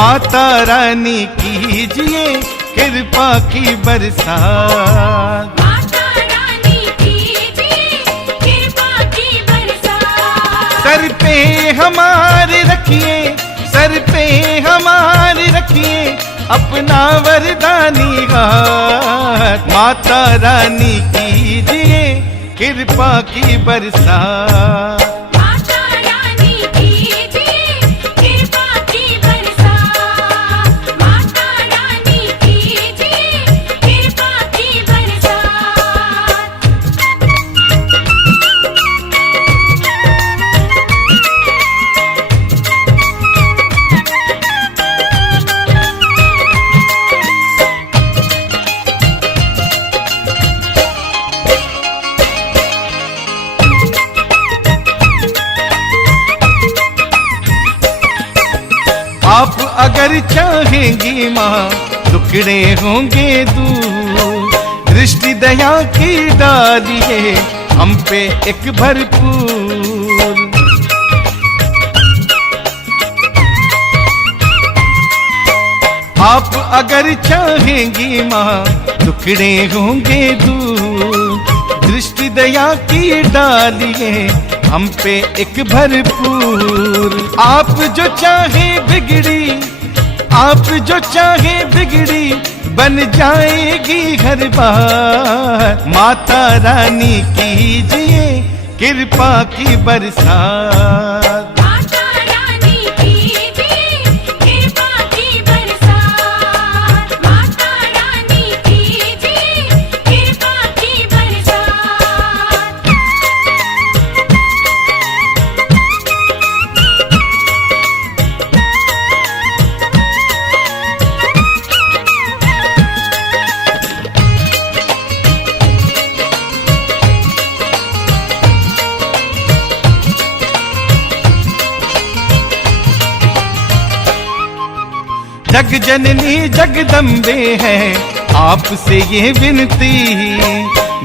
माता रानी कीजिए कृपा की बरसात। माता रानी कीजिए कृपा की बरसात। सर पे हमारे रखिए, सर पे हमारे रखिए अपना वरदानी हाथ। माता रानी कीजिए कृपा की बरसात। माता रानी कीजिए कृपा की बरसात। माता रानी कीजिए कृपा की बरसात। आप अगर चाहेंगी माँ टुकड़े होंगे दूर। दृष्टि दया की डालिए हम पे एक भरपूर। आप अगर चाहेंगी माँ टुकड़े होंगे दूर। दृष्टि दया की डालिए हम पे एक भरपूर। आप जो चाहे बिगड़ी, आप जो चाहे बिगड़ी बन जाएगी हर बार। माता रानी कीजिए कृपा की बरसात। माता रानी कीजिए कृपा की बरसात। माता रानी कीजिए कृपा की बरसात। जग जननी जगदम्बे है आपसे ये विनती।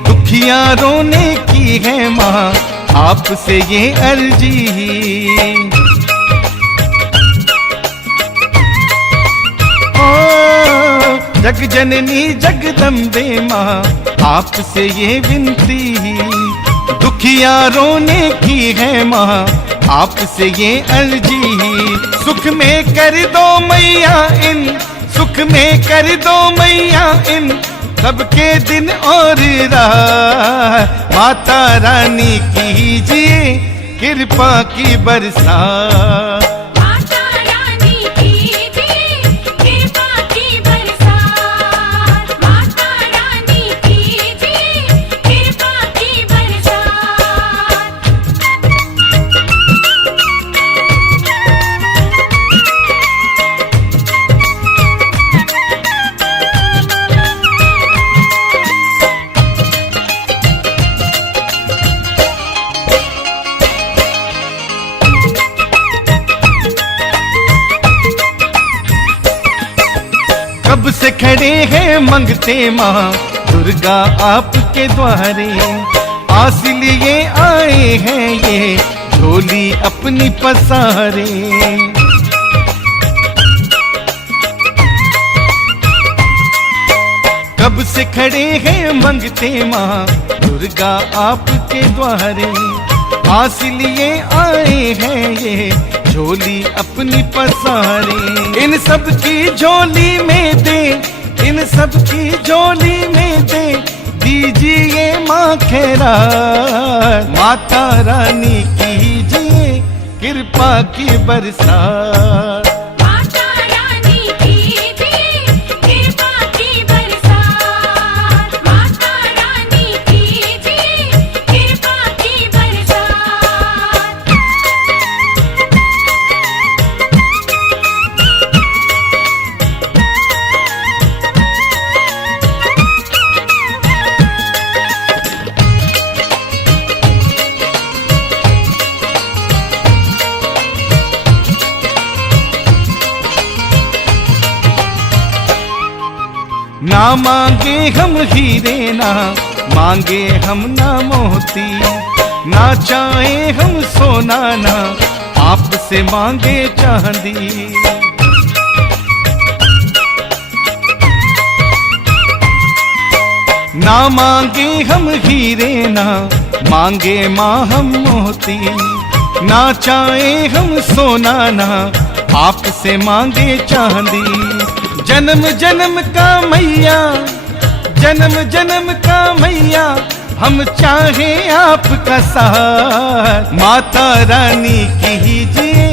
दुखियां रोने की है माँ आपसे ये अर्जी। ओ जग जननी जगदम्बे माँ आपसे ये विनती। दुखियां रोने की है माँ आपसे ये अर्जी। सुख में कर दो मैया इन, सुख में कर दो मैया इन सबके दिन और रात। माता रानी कीजिए कृपा की बरसात। माता रानी कीजिए कृपा की बरसात। माता रानी कीजिए कृपा की बरसात। कब से खड़े हैं मंगते माँ दुर्गा आपके द्वारे। आस लिए आए हैं ये झोली अपनी पसारे। कब से खड़े हैं मंगते माँ दुर्गा आपके द्वारे। आस लिए आए हैं ये झोली अपनी पसारे। इन सब की झोली में दे, इन सब की झोली में दे दीजिए माँ खैरात। माता रानी कीजिए कृपा की बरसात। माता रानी कीजिए कृपा की बरसात। माता रानी कीजिए कृपा की बरसात। ना मांगे हम हीरे ना मांगे हम ना मोती। ना चाहे हम सोना ना आपसे मांगे चांदी। ना मांगे हम हीरे ना मांगे माँ हम मोती, ना चाहे हम सोना ना आपसे मांगे चांदी। जन्म जन्म का मैया, जन्म जन्म का मैया, हम चाहे आपका साथ। माता रानी कीजिए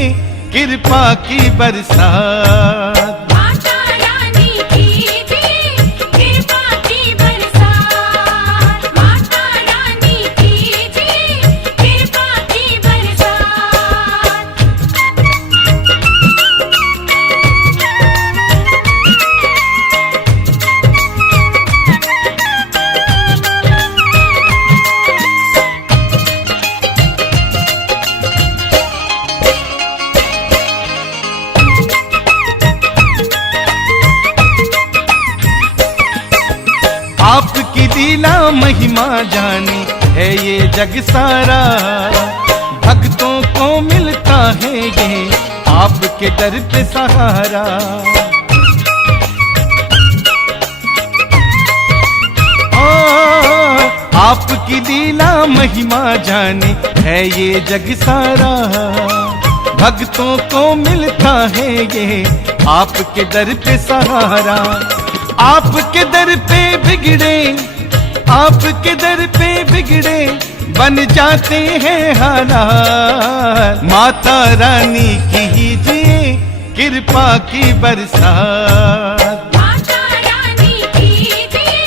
कृपा की बरसात। माता रानी कीजिए कृपा की बरसात। माता रानी कीजिए कृपा की बरसात। आपकी लीला महिमा जानी है ये जग सारा, भक्तों को मिलता है ये आपके दर पे सहारा। आपकी लीला महिमा जानी है ये जग सारा, भक्तों को मिलता है ये आपके दर पे सहारा। आपके दर पे बिगड़े, आपके दर पे बिगड़े बन जाते हैं हालात। माता रानी कीजिए कृपा की बरसात। माता रानी कीजिए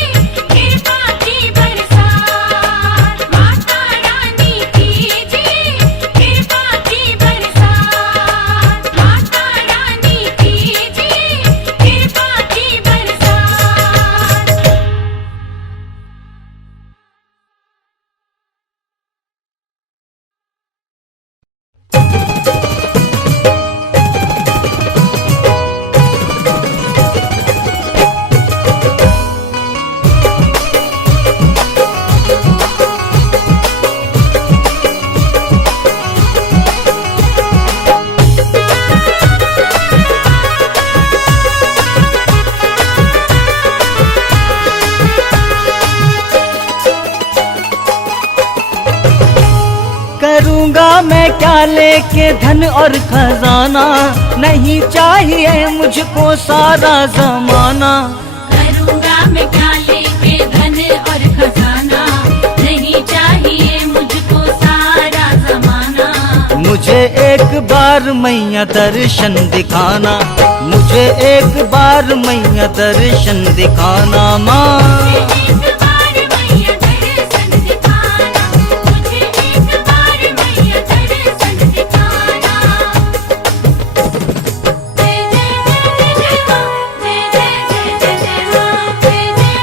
कृपा की बरसात। माता रानी कीजिए कृपा की बरसात। माता रानी कीजिए कृपा की बरसात। करूँगा मैं क्या लेके धन और खजाना, नहीं चाहिए मुझको सारा जमाना। करूँगा मैं क्या लेके धन और खजाना, नहीं चाहिए मुझको सारा जमाना। मुझे एक बार मैया दर्शन दिखाना, मुझे एक बार मैया दर्शन दिखाना माँ। एक बार मैया दर्शन दिखाना, मुझे एक बार मैया दर्शन दिखाना। जय जय जय जय माँ, जय जय जय जय माँ, जय जय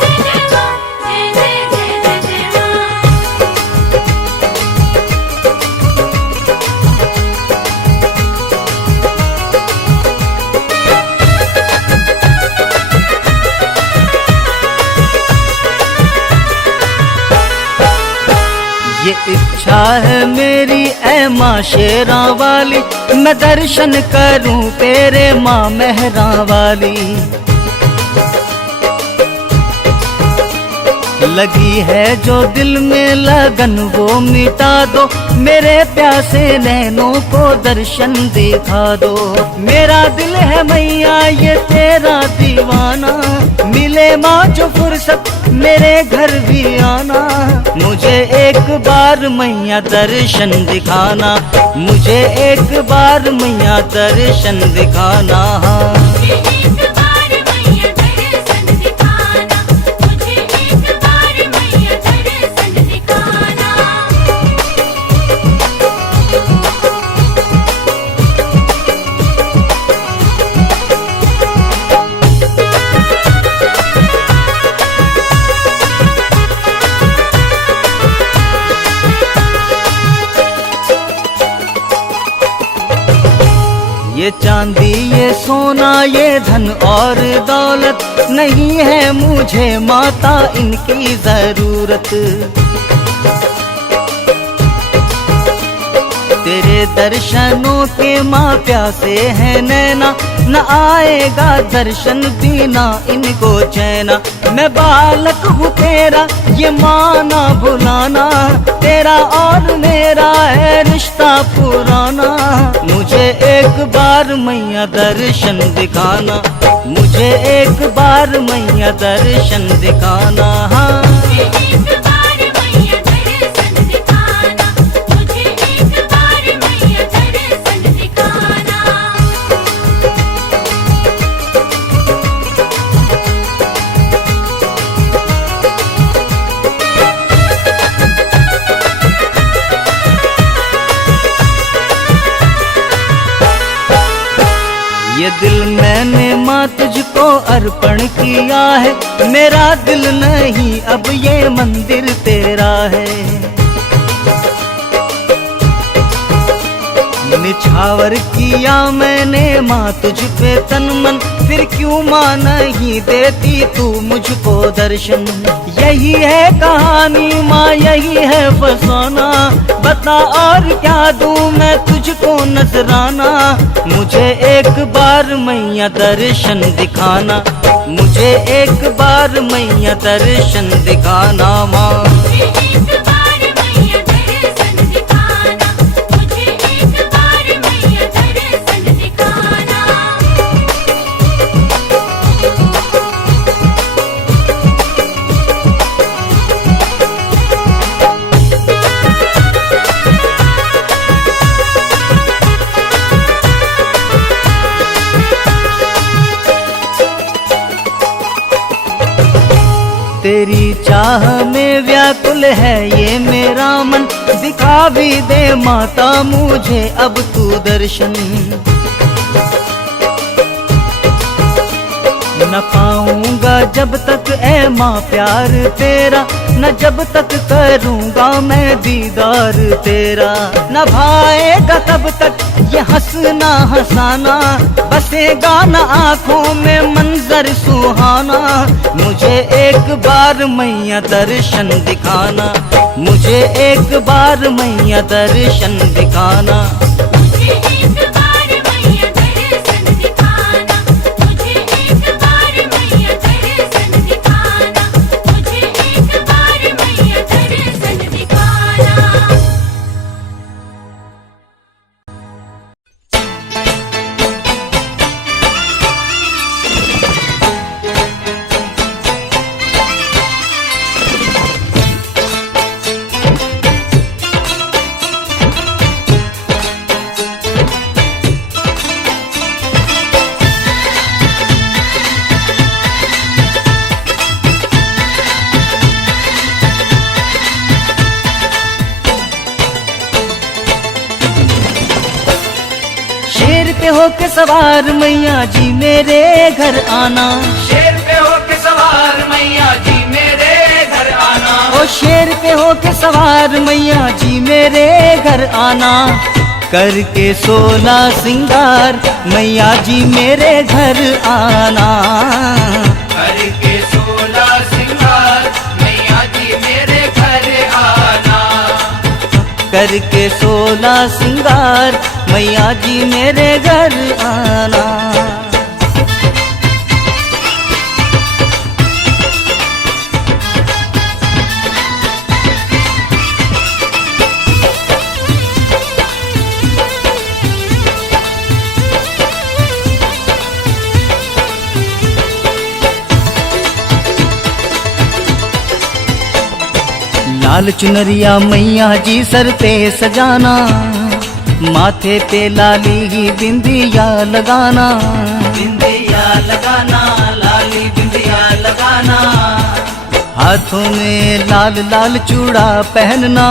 जय जय माँ, जय जय जय जय माँ। ये इच्छा है मेरी ऐ माँ शेरा वाली, मैं दर्शन करूं तेरे माँ मेहरा वाली। लगी है जो दिल में लगन वो मिटा दो, मेरे प्यासे नैनों को दर्शन दिखा दो। मेरा दिल है मैया ये तेरा दीवाना, मिले माँ जो फुर्सत मेरे घर भी आना। मुझे एक बार मैया दर्शन दिखाना, मुझे एक बार मैया दर्शन दिखाना। मुझे एक बार मैया दर्शन दिखाना, मुझे एक बार मैया दर्शन दिखाना। ये चांदी ये सोना ये धन और दौलत, नहीं है मुझे माता इनकी जरूरत। तेरे दर्शनों के माँ प्यासे हैं नैना, न आएगा दर्शन बिना इनको चैना। मैं बालक हूँ तेरा ये माना भुलाना, तेरा और मेरा है रिश्ता पुराना। मुझे एक बार मैया दर्शन दिखाना, मुझे एक बार मैया दर्शन दिखाना। हाँ मुझे एक बार मैया दर्शन दिखाना, मुझे एक बार मैया दर्शन दिखाना। ये दिल मैंने माँ तुझको अर्पण किया है, मेरा दिल नहीं अब ये मंदिर तेरा है। निछावर किया मैंने माँ तुझ पे तन मन, फिर क्यों माँ नहीं देती तू मुझको दर्शन। यही है कहानी माँ, यही है फसाना, बता और क्या दूं मैं तुझको नजराना। मुझे एक बार मैया दर्शन दिखाना, मुझे एक बार मैया दर्शन दिखाना माँ। मुझे एक बार मैया दर्शन दिखाना, मुझे एक बार मैया दर्शन दिखाना। तेरी चाह में व्याकुल है ये मेरा मन, दिखा भी दे माता मुझे अब तू दर्शन। न पाऊंगा जब तक ऐ माँ प्यार तेरा, न जब तक करूंगा मैं दीदार तेरा। न भाएगा तब तक ये हंसना हंसाना, बसेगा न आँखों में मंजर सुहाना। मुझे एक बार मैया दर्शन दिखाना, मुझे एक बार मैया दर्शन दिखाना। मुझे एक बार मैया दर्शन दिखाना, मुझे एक बार मैया दर्शन दिखाना, मुझे एक बार मैया दर्शन दिखाना। शेर पे होके सवार मैया जी मेरे घर आना, शेर पे होके सवार मैया जी मेरे घर आना। ओ शेर पे होके सवार मैया जी मेरे घर आना। करके 16 सिंगार मैया जी मेरे घर आना। करके 16 सिंगार मैया जी मेरे घर आना। करके 16 सिंगार मैया जी मेरे घर आना। लाल चुनरिया मैया जी सर पे सजाना, माथे पे लाली ही बिंदिया लगाना। बिंदिया लगाना, लाली बिंदिया लगाना। हाथों में लाल लाल चूड़ा पहनना,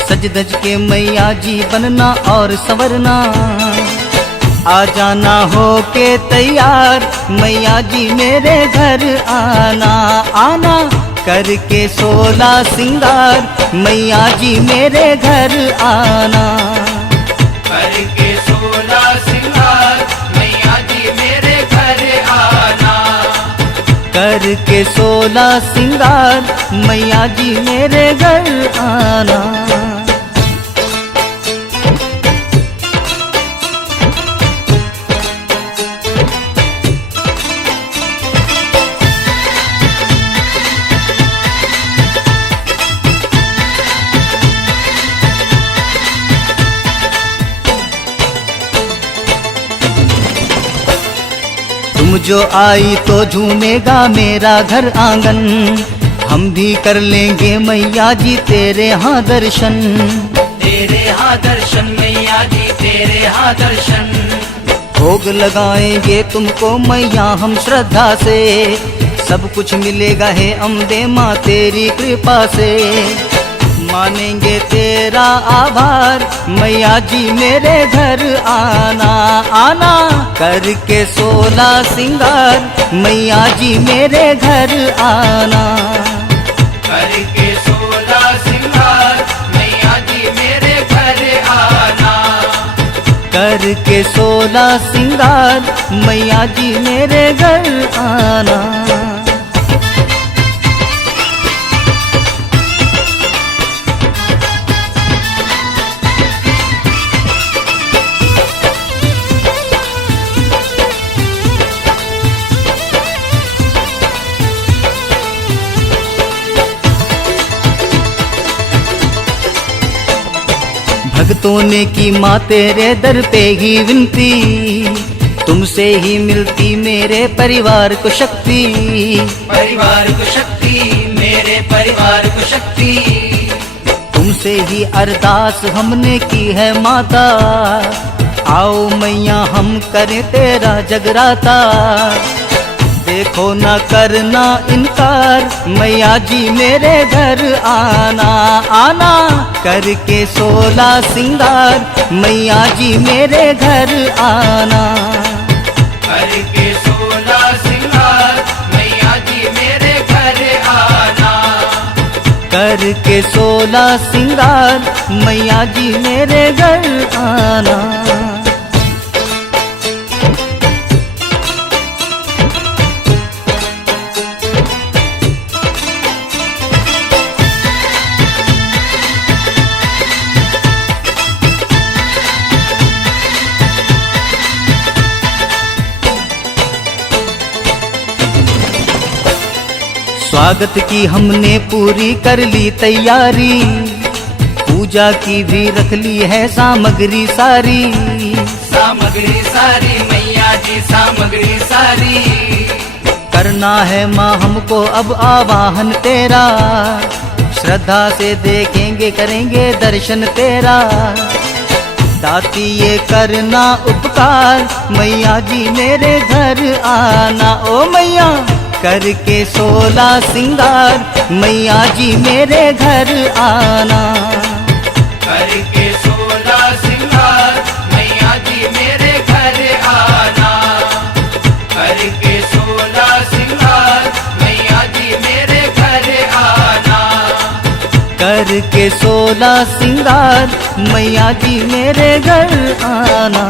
सज धज के मैया जी बनना और संवरना। आ जाना हो के तैयार मैया जी मेरे घर आना। आना करके 16 सिंगार मैया जी मेरे घर आना। करके 16 सिंगार मैया जी मेरे घर आना। करके 16 सिंगार मैया जी मेरे घर आना। तुम जो आई तो झूमेगा मेरा घर आंगन, हम भी कर लेंगे मैया जी तेरे यहाँ दर्शन। तेरे यहाँ दर्शन मैया जी तेरे यहाँ दर्शन। भोग लगाएंगे तुमको मैया हम श्रद्धा से, सब कुछ मिलेगा है अम्बे माँ तेरी कृपा से। मानेंगे तेरा आभार मैया जी मेरे घर आना आना, करके 16 सिंगार मैया जी मेरे घर आना। करके 16 सिंगार मैया जी मेरे घर आना, करके 16 सिंगार मैया जी मेरे घर आना। भक्तों ने की माँ तेरे दर पे ही विनती, तुमसे ही मिलती मेरे परिवार को शक्ति। परिवार को शक्ति मेरे परिवार को शक्ति, तुमसे ही अरदास हमने की है माता। आओ मैया हम करें तेरा जगराता, देखो ना करना इनकार मैया जी मेरे घर आना आना। करके 16 सिंगार मैया जी मेरे घर आना, करके 16 सिंगार मैया जी मेरे घर आना, करके 16 सिंगार मैया जी मेरे घर आना। स्वागत की हमने पूरी कर ली तैयारी, पूजा की भी रख ली है सामग्री सारी। सामग्री सारी मैया जी सामग्री सारी, करना है माँ हमको अब आवाहन तेरा, श्रद्धा से देखेंगे करेंगे दर्शन तेरा। दाती ये करना उपकार मैया जी मेरे घर आना ओ मैया, करके 16 सिंगार मैया जी मेरे घर आना। करके 16 सिंगार मैया जी मेरे घर आना, करके 16 सिंगार मैया जी मेरे घर आना, करके 16 सिंगार मैया जी मेरे घर आना।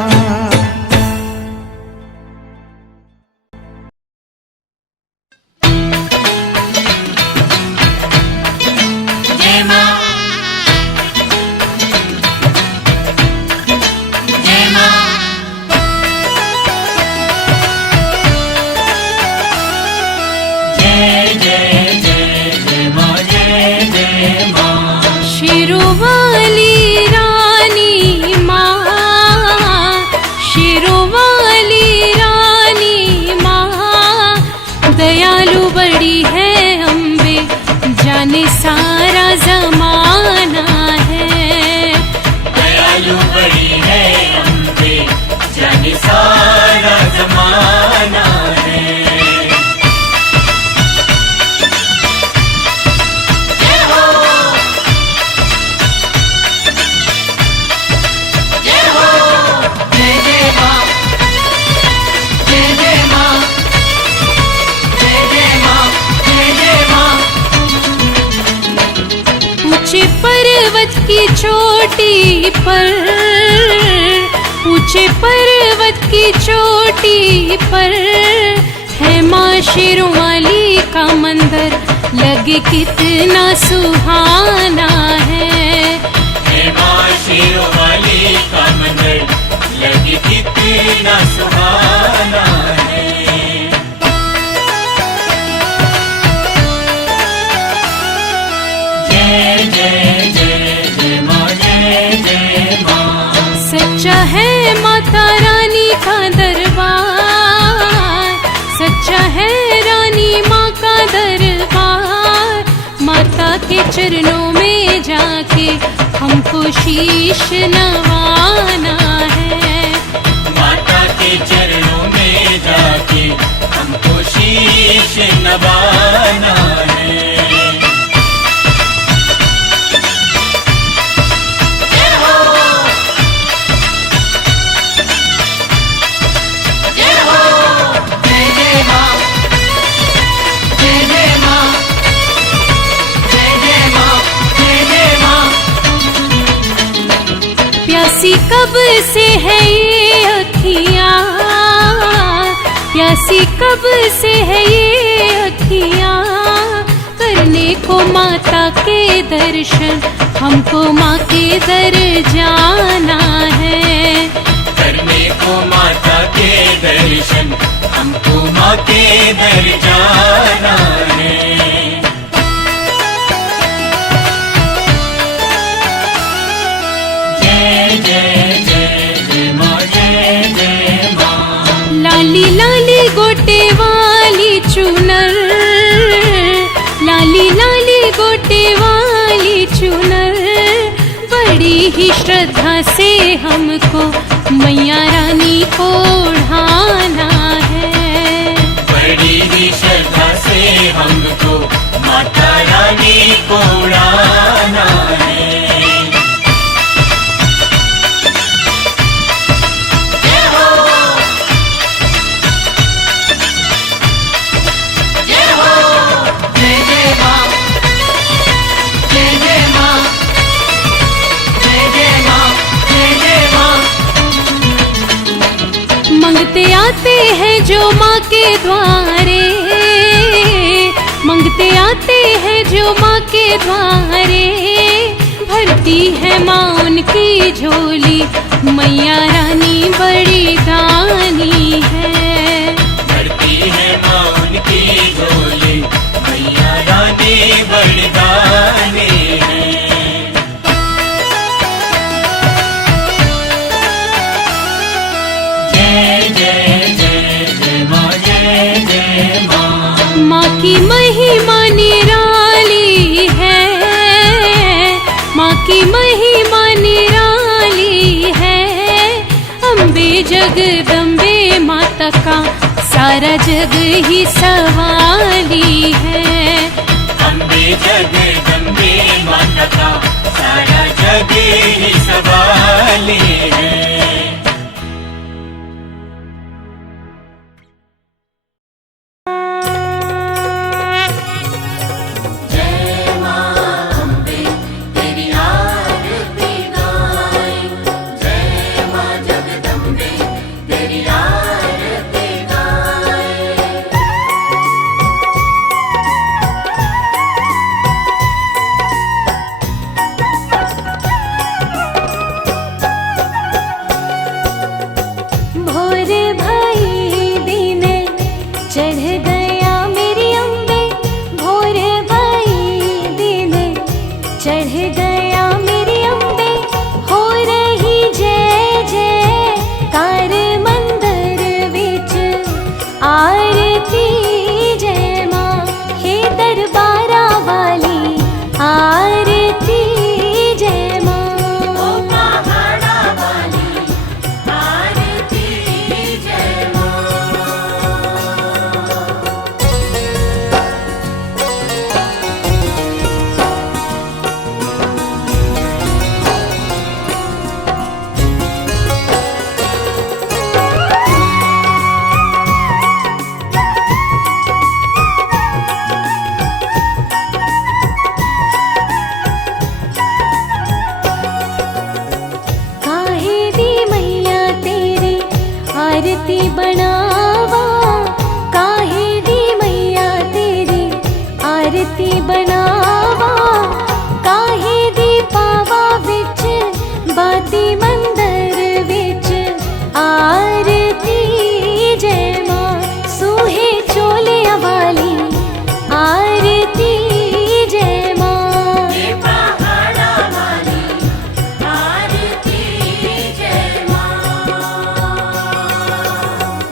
सारा जमाना है, दयालु बड़ी है अम्बे, जाने सारा जमाना है। जय हो, जय हो, जय जय माँ, जय जय माँ, जय जय माँ, जय जय माँ। ऊंचे पर्वत की चोटी पर, ऊंचे पर्वत की चोटी पर है माँ शेरों वाली का मंदिर, लगे कितना सुहाना है। माँ शेरों वाली का मंदिर लगे कितना सुहाना है। जय जय जय जय माँ, जय जय माँ। सच्चा है माता रानी का दरबार, चरणों में जाके हमको शीश नवाना है। माता के चरणों में जाके हमको शीश नवाना है। जय हो, जय हो, जय जय माँ, जय जय माँ, जय जय माँ, जय जय माँ। प्यासी कब से है ये अखियाँ, प्यासी कब से है ये अखियाँ, करने को माता के दर्शन, हमको माँ के दर जाना है। करने को माता के दर्शन, हमको माँ के दर जाना है। जय जय जय जय माँ, जय जय माँ। लाली लाली गोटे वाली चुनर, लाली लाली गोटे वाली चुनर, बड़ी ही श्रद्धा से हमको मैया रानी को ओढ़ाना है। बड़ी ही श्रद्धा से हमको माता रानी को उड़ाना है। जय हो, जय हो, जय जय माँ, जय जय माँ, जय जय माँ, जय जय माँ। मंगते आते हैं जो माँ के द्वारे, मंगते आते हैं जो माँ के द्वारे, भरती है माँ उनकी झोली, मैया रानी बड़ी दानी है। भरती है माँ उनकी झोली, मैया रानी बड़ी दानी है। जय जय जय जय माँ, जय जय माँ। माँ की महिमा निराली है, माँ की महिमा निराली है। अम्बे जगदम्बे माता का सारा जग ही सवाली है। अम्बे जगदम्बे माता का सारा जग ही सवाली है।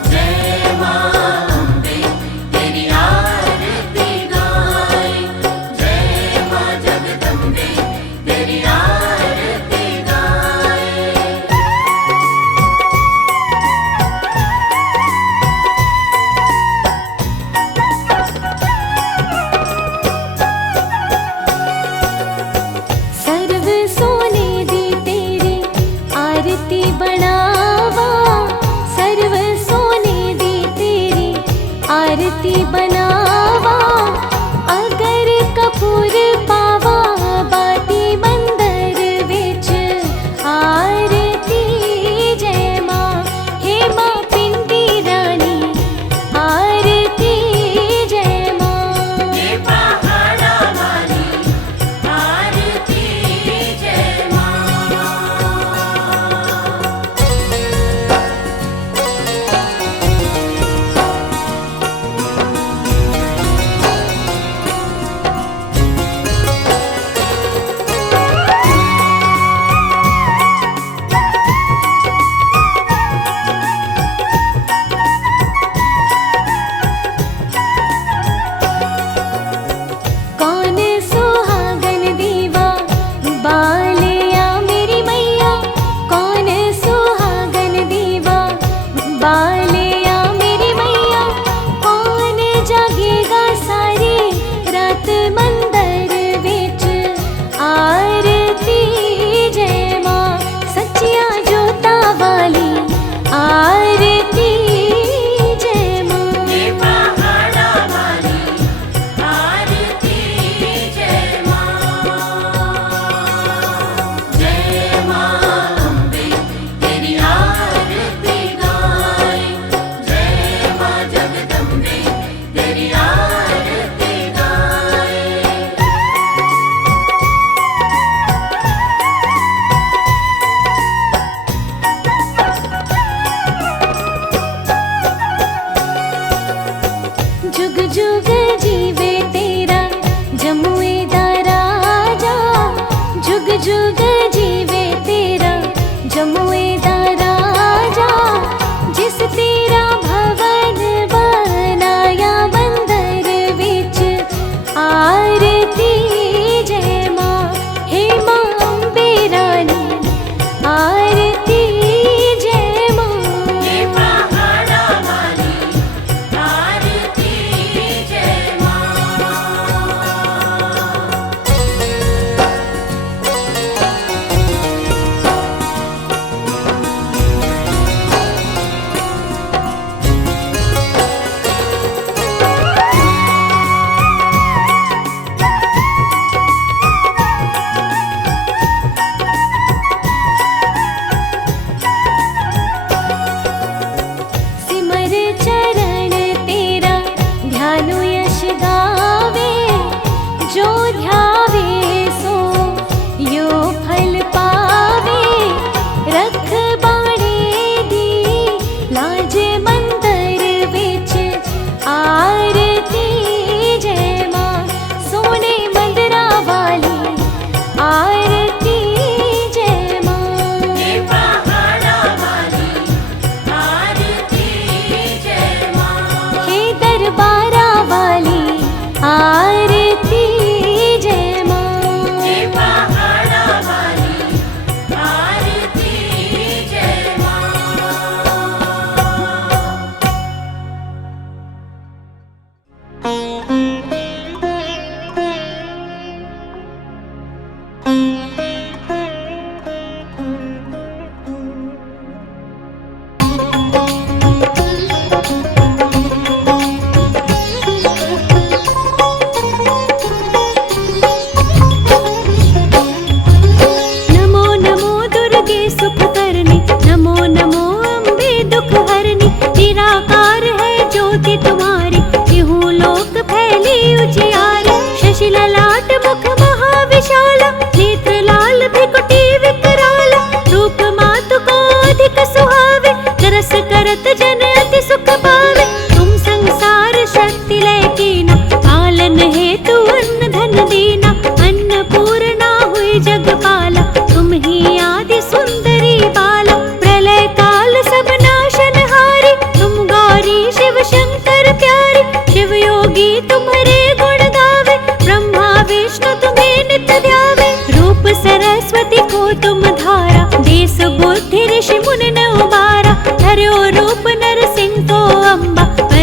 जय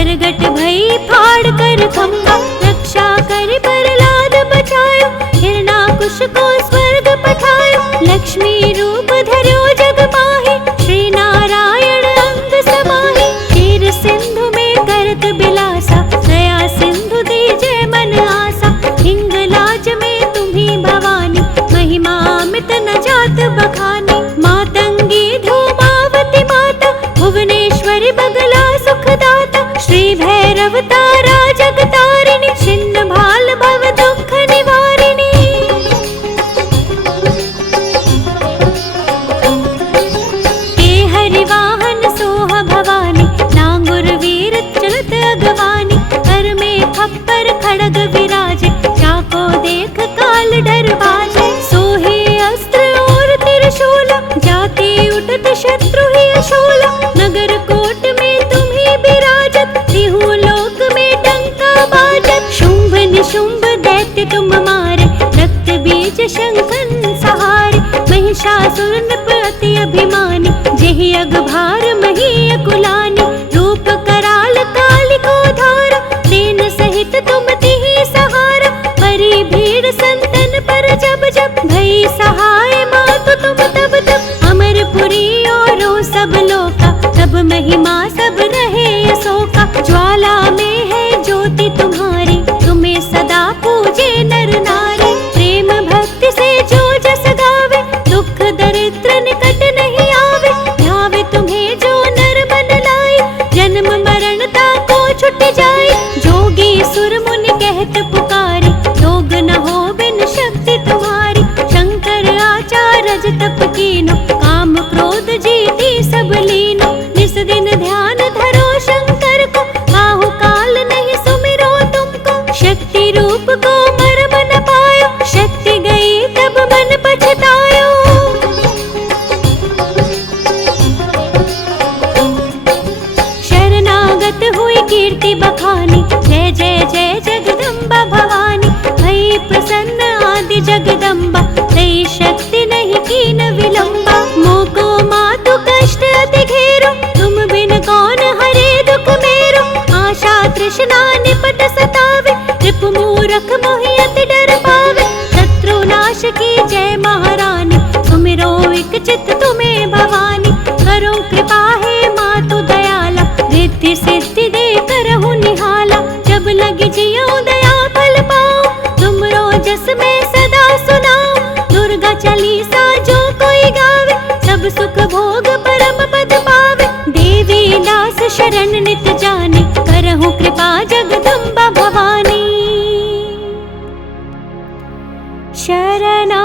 प्रगट भई फाड़ कर खंबा, रक्षा कर प्रहलाद बचायो, हिरणाकुश को स्वर्ग पठायो, लक्ष्मी रूप धर्यो जग माहि, श्री नारायण अंग समाहि, क्षीर सिंधु में करत बिलासा, दया सिंधु दीजे मन आसा, हिंगलाज में तुम्ही भवानी, महिमा अमित न जात बखानी, मातंगी धूमावती माता, भुवनेश्वरी बगला सुखदाता, श्री भैरव तारा जगतारिणी, छिन्न भाल भव दुख निवारिणी। के हरि वाहन सोह भवानी, नांगुर वीर चलत अगवानी, कर में खप्पर खड़ग विराजे, चाको देख काल डर बाजे, सोहे अस्त्र और त्रिशूल, जाति उठत शत्रु ही अशूल, नगर कोट में तुम्ही बिराजत, तिहु लोक में डंका बाजत, शुंभ निशुंभ दैत्य तुम मारे, रक्त बीज शंखन सहारे, महिषासुर नृप अति अभिमानी, जेहि अगभार मही अकुलानी, रूप कराल कालिको धारा, सेन सहित तुम तिहि सहारा, परी भीड़ संतन पर जब जब, भई सहाय मातु तुम तब तब, अमरपुरी और सब लोका, तब महिमा सब रहे अशोका, ज्वाला में है ज्योति तुम्हारी, तुम्हें सदा पूजे नर नारी, प्रेम भक्ति से जो जस गावे, दुख दरिद्र निकट नहीं आवे, ध्यावे तुम्हें जो नर मन लाई, जन्म मरण ताको छुट जाए, जोगी सुर मुनि कहत पुकारी, योग न हो बिन शक्ति तुम्हारी, शंकर आचार्य तप कीनो, काम क्रोध जीती सब लीनो, निस दिन ध्यान धरो शंकर को, काहू काल नहीं सुमिरो तुमको, शक्ति रूप को मर्म न पायो, शक्ति गई तब मन पछतायो। शरणागत हुई कीर्ति बखानी, जय जय जय जगदम्बा भवानी, भई प्रसन्न आदि जगदम्बा, तई शक्ति नहीं कीन विलंबा, मोको मातु कष्ट अति घेरो, तुम बिन कौन हरे दुख मेरो, आशा तृष्णा निपट सतावे, रिपु मूरख मोहि अति डर पावे, शत्रु नाश की जय महारानी, सुमिरो एक चित तुम्हें भवानी, करो कृपा है मातु दयाला, रिद्धि सिद्धि दे करहु निहाला, जब लगी जियो दया फल पाओ, तुमरो जस में सदा सुनाओ, दुर्गा चालीसा जो कोई गावे, सब सुख भोग परम पद पावे, देवी दास शरण नित जाने, करहु कृपा जगदम्बा भवानी। शरणा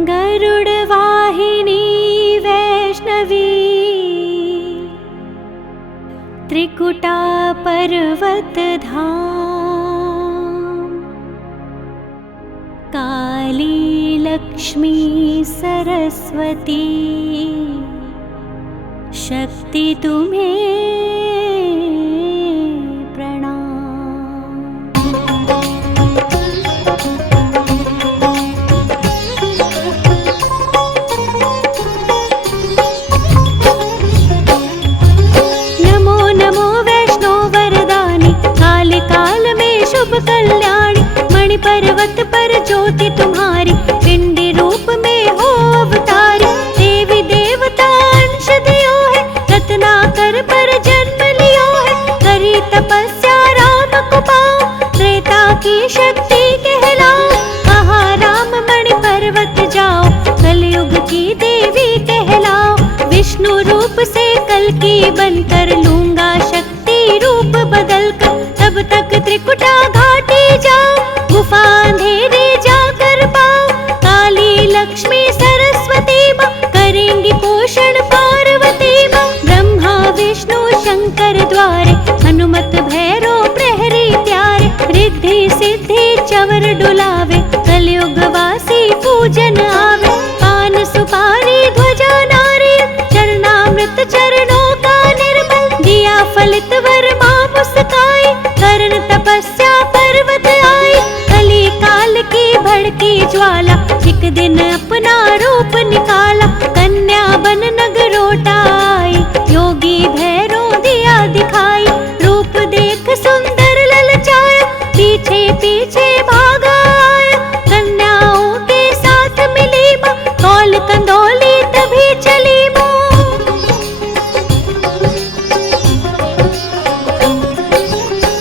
गरुड़ वाहिनी वैष्णवी, त्रिकुटा पर्वत धाम, काली लक्ष्मी सरस्वती, शक्ति तुम्हें प्रणाम। काल में शुभ कल्याणी, मणि पर्वत पर ज्योति तुम्हारी, पिंडी रूप में हो अवतारी, देवी देवता अंश दियो है, रत्नाकर पर जन्म लियो है, करी तपस्या राम को पाओ, त्रेता की शक्ति कहलाओ, कहा राम मणि पर्वत जाओ, कलयुग की देवी कहलाओ, विष्णु रूप से कल की बनकर लूंगा शक्ति रूप बदल कर, तब तक त्रिकुटा घाटी जाओ, गुफा अंधेरे जाकर पाओ, काली लक्ष्मी सरस्वती माँ करेंगी पोषण पार्वती माँ, ब्रह्मा विष्णु शंकर द्वारे, हनुमत भैरो प्रहरी प्यारे, रिद्धि सिद्धि चवर डुलावे, कलयुग वासी पूजन आवे, पान सुपारी ध्वजा नारियल, चरणामृत चरणों का निर्मल, दिया फलित वर माँ मुस्काई, करण तपस्या पर्वत आई, वाला, एक दिन अपना रूप निकाला, कन्या बन नगरोटा आई, योगी भैरो दिया दिखाई, रूप देख सुंदर ललचाया, पीछे पीछे भागा आया, कन्याओं के साथ मिली माँ, कौल कंदौली तभी चली माँ।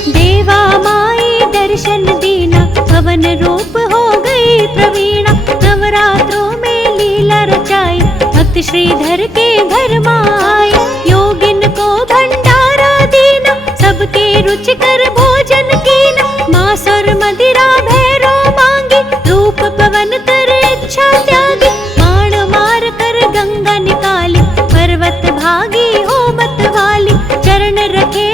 देवा माई दर्शन दीना, पवन रूप हो गई प्रवीणा, नवरात्रों में लीला रचाई, भक्त श्रीधर के घर माई, योगिन को भंडारा दीना, सबके रुचिकर भोजन कीना, मांस और मदिरा भैरो मांगी, रूप पवन कर इच्छा त्यागी, बाण मार कर गंगा निकाली, पर्वत भागी हो मत वाली, चरण रखे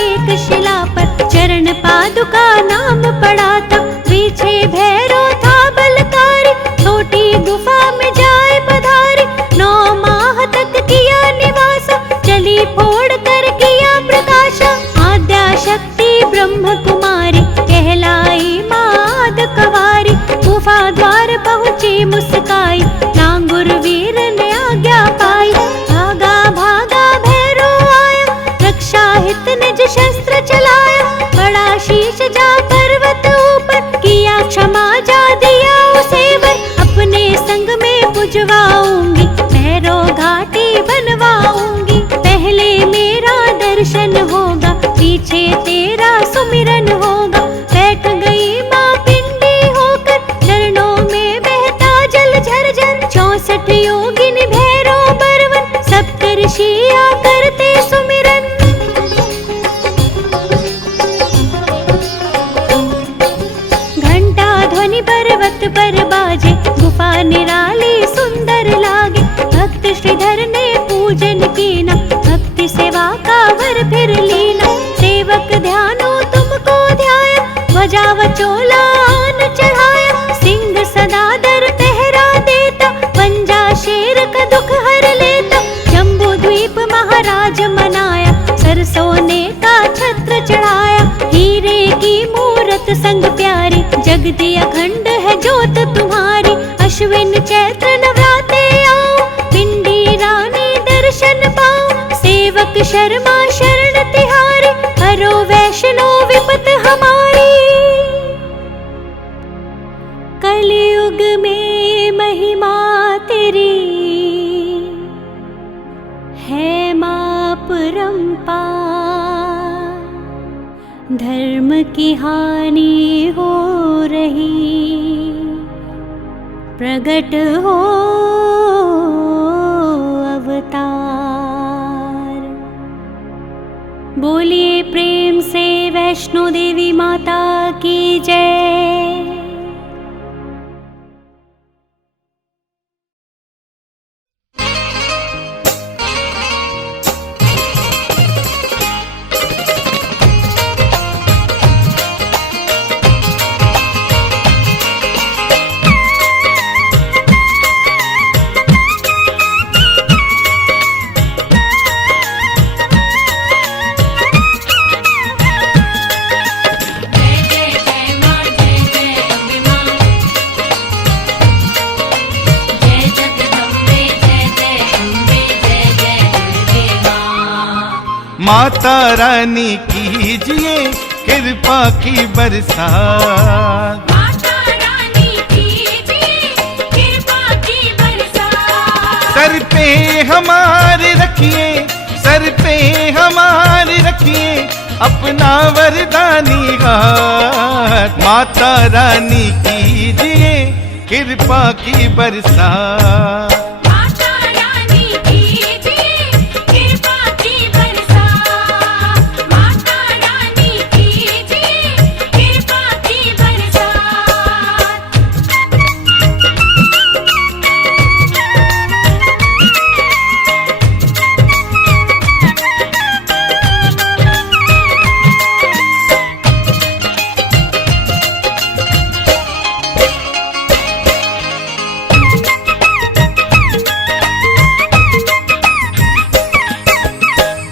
एक शिला पर, चरण पादुका नाम पड़ा था, पीछे भैरो था बलकारी, छोटी गुफा में जाए पधारी, 9 माह तक किया निवास, चली फोड़ कर किया प्रकाश, आद्या शक्ति ब्रह्म कुमारी, कहलाई माद कवारी, गुफा द्वार पहुंची मुस्काई, लांगुर वीर ने आज्ञा पाई, भागा भागा भैरो आया, रक्षा हित निज शस्त्र चलाया, बड़ा शीश जा पर्वत ऊपर, किया क्षमा जा दिया उसे वर, अपने संग में पुजवाऊंगी, भैरो घाटी बनवाऊंगी, पहले मेरा दर्शन होगा, पीछे तेरा सुमिरन होगा, बैठ गई माँ पिंडी होकर, चरणों में बहता जल झरझर, 64 योगिनी भैरो बरवन, सप्तऋषिया करते सुमिरन। घंटा ध्वनि पर्वत पर बाजे, गुफा निराली सुंदर लागे, भक्त श्रीधर ने पूजन कीना, भक्ति सेवा का वर फिर लीना, सेवक ध्यानो तुमको ध्याया, ध्वजा वचोला आन चढ़ाया, सिंह सदा दर पहरा देता, पंजा शेर का दुख हर लेता, जम्बू द्वीप महाराज मनाया, सरसोने का छत्र चढ़ाया, हीरे की मूरत संग प्यारी, जगती अखंड है जोत तुम्हारी, अश्विन चैत्र नवराते आओ, पिंडी रानी दर्शन पाओ, सेवक शर्मा शरण तिहारी, हरो वैष्णो विपत हमारी। कलयुग में महिमा तेरी है मां परम्पार, धर्म की हानि हो रही, प्रगट हो अवतार। बोलिए प्रेम से वैष्णो देवी माता की जय। माता रानी कीजिए कृपा की बरसात, माता रानी कीजिए कृपा की बरसात, सर पे हमारे रखिए, सर पे हमारे रखिए अपना वरदानी हाथ, माता रानी कीजिए कृपा की बरसात।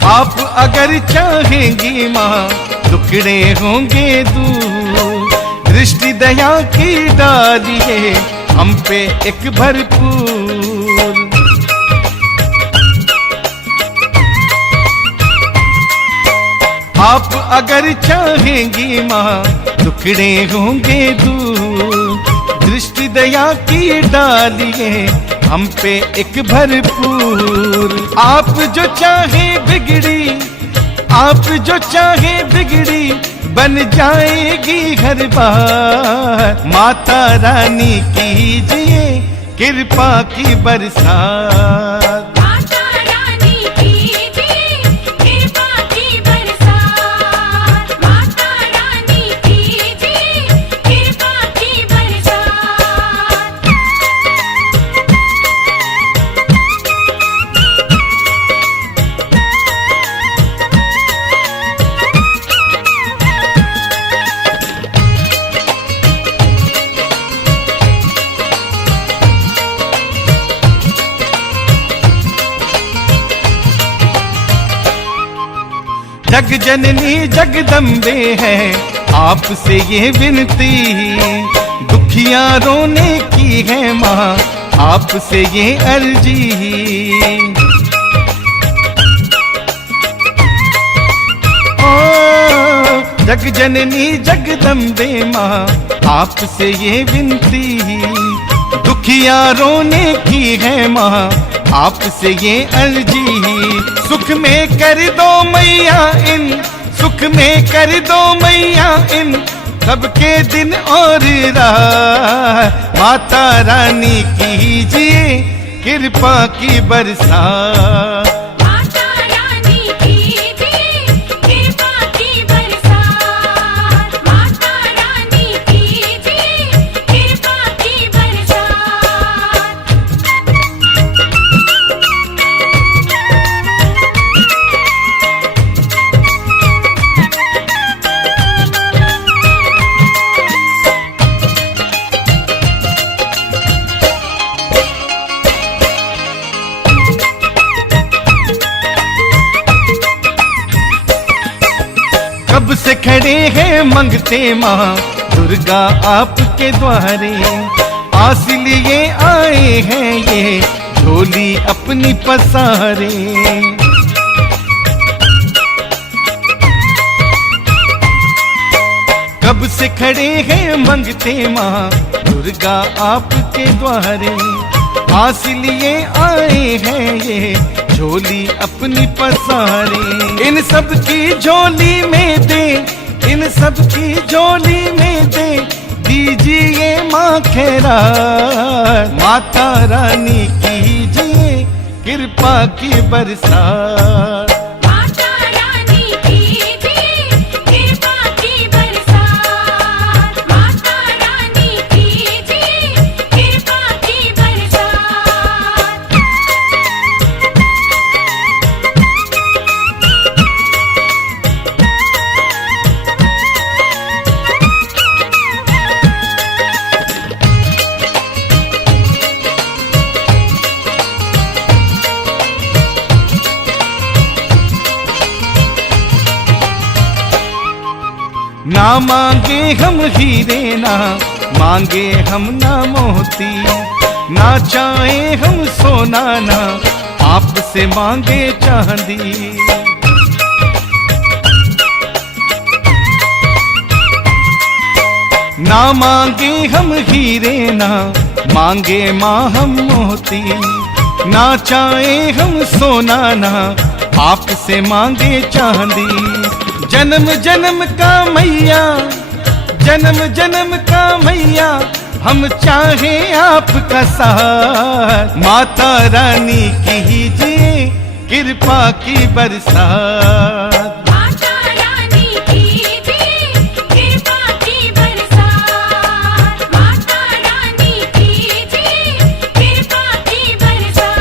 आप अगर चाहेंगी माँ टुकड़े होंगे दूर, दृष्टि दया की डालिए हम पे एक भरपूर। आप अगर चाहेंगी माँ टुकड़े होंगे दूर, दृष्टि दया की डालिए हम पे एक भरपूर। आप जो चाहे बिगड़ी, आप जो चाहे बिगड़ी बन जाएगी हर बार। माता रानी कीजिए कृपा की बरसात। माता रानी कीजिए कृपा की बरसात। माता रानी कीजिए कृपा की बरसात। जग जननी जगदम्बे है आपसे ये विनती, दुखिया रोने की है माँ आपसे ये अर्जी। ओ जग जननी जगदम्बे माँ आपसे ये विनती, दुखिया रोने की है माँ आपसे ये अर्जी। सुख में कर दो मैया इन, सुख में कर दो मैया इन सबके दिन और रात। माता रानी कीजिए कृपा की बरसात। माता रानी कीजिए कृपा की बरसात। माता रानी कीजिए कृपा की बरसात। कब से खड़े हैं मंगते माँ दुर्गा आपके द्वारे, आस लिए आए हैं ये झोली अपनी पसारे। कब से खड़े हैं मंगते माँ दुर्गा आपके द्वारे, आस लिए आए हैं ये झोली अपनी पसारे। इन सब की झोली में दे, इन सब की झोली में दे दीजिए माँ खैरात। माता रानी कीजिए कृपा की बरसात। माता रानी कीजिए कृपा की बरसात। माता रानी कीजिए कृपा की बरसात। ना मांगे हम हीरे ना मांगे हम ना मोती, ना चाहे हम सोना ना आपसे मांगे चांदी। ना मांगे हम हीरे ना मांगे माँ हम मोती, ना चाहे हम सोना ना आपसे मांगे चांदी। जन्म जन्म का मैया, जन्म जन्म का मैया हम चाहे आपका साथ। माता रानी कीजिए कृपा की बरसात। माता रानी कीजिए कृपा की बरसात। माता रानी कीजिए कृपा की बरसात।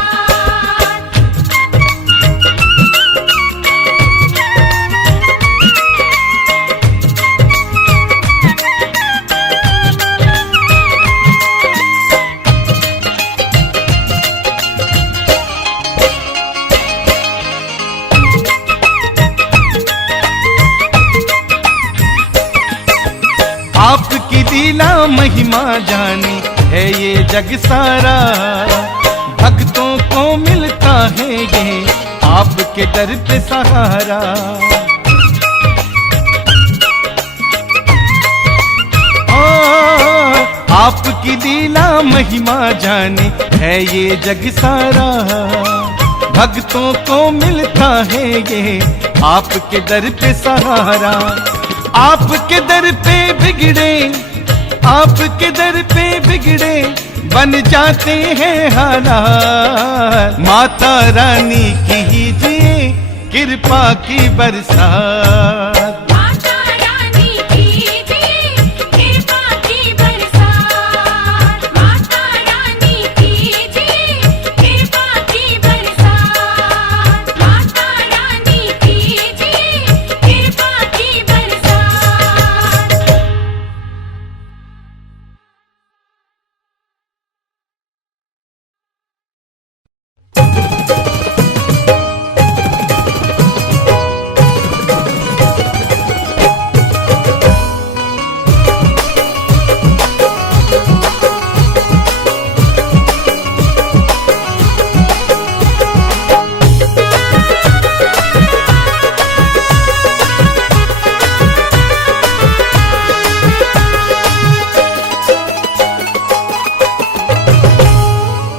आपकी लीला महिमा जानी है ये जग सारा। भक्तों को मिलता है ये आपके दर पे सहारा। आपकी लीला महिमा जाने है ये जग सारा। भक्तों को मिलता है ये आपके दर पे सहारा। आपके दर पे बिगड़े, आपके दर पे बिगड़े बन जाते हैं हालात। माता रानी कीजिए कृपा की बरसात। माता रानी कीजिए कृपा की बरसात। माता रानी कीजिए कृपा की बरसात। माता रानी कीजिए कृपा की बरसात।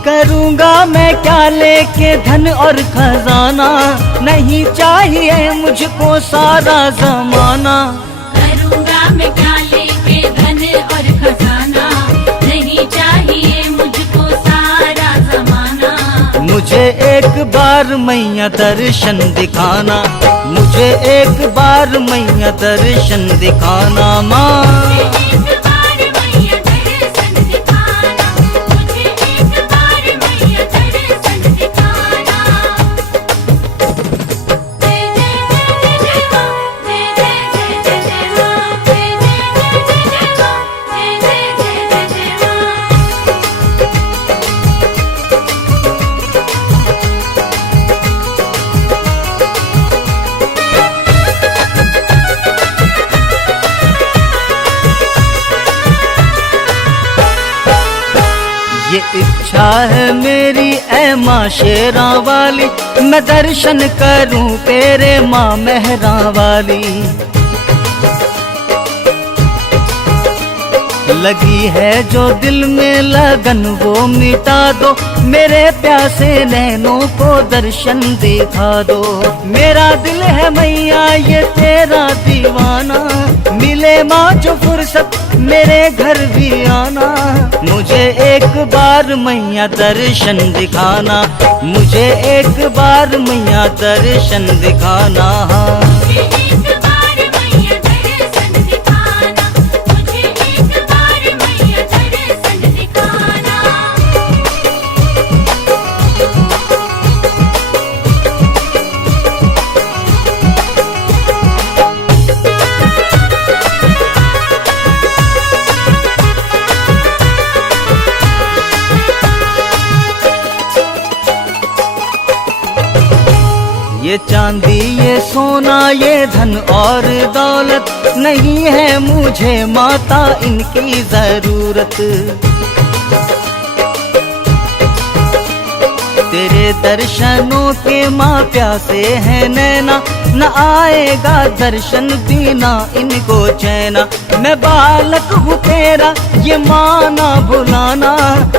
करूँगा मैं क्या लेके धन और खजाना, नहीं चाहिए मुझको सारा जमाना। करूँगा मैं क्या लेके धन और खजाना, नहीं चाहिए मुझको सारा जमाना। मुझे एक बार मैया दर्शन दिखाना, मुझे एक बार मैया दर्शन दिखाना माँ। एक बार मैया दर्शन दिखाना, मुझे एक बार मैया दर्शन दिखाना। जय जय जय जय माँ, जय जय जय जय माँ, जय जय जय जय माँ, जय जय जय जय माँ। ये इच्छा है मेरी ऐ माँ शेरा वाली, मैं दर्शन करूं तेरे माँ मेहरा वाली। लगी है जो दिल में लगन वो मिटा दो, मेरे प्यासे नैनों को दर्शन दिखा दो। मेरा दिल है मैया ये तेरा दीवाना, मिले माँ जो फुर्सत मेरे घर भी आना। मुझे एक बार मैया दर्शन दिखाना, मुझे एक बार मैया दर्शन दिखाना। मुझे एक बार मैया दर्शन दिखाना, मुझे एक बार मैया दर्शन दिखाना। ये चांदी ये सोना ये धन और दौलत, नहीं है मुझे माता इनकी जरूरत। तेरे दर्शनों के माँ प्यासे हैं नैना, न आएगा दर्शन बिना इनको चैना। मैं बालक हूँ तेरा ये माना भुलाना,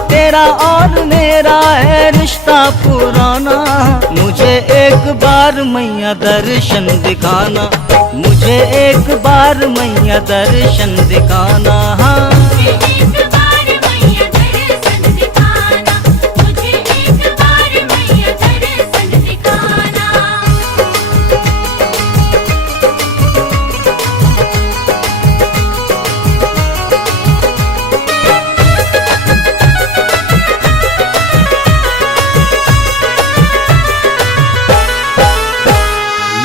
तेरा और मेरा है रिश्ता पुराना। मुझे एक बार मैया दर्शन दिखाना, मुझे एक बार मैया दर्शन दिखाना। मुझे एक बार मैया दर्शन दिखाना, मुझे एक बार मैया दर्शन दिखाना।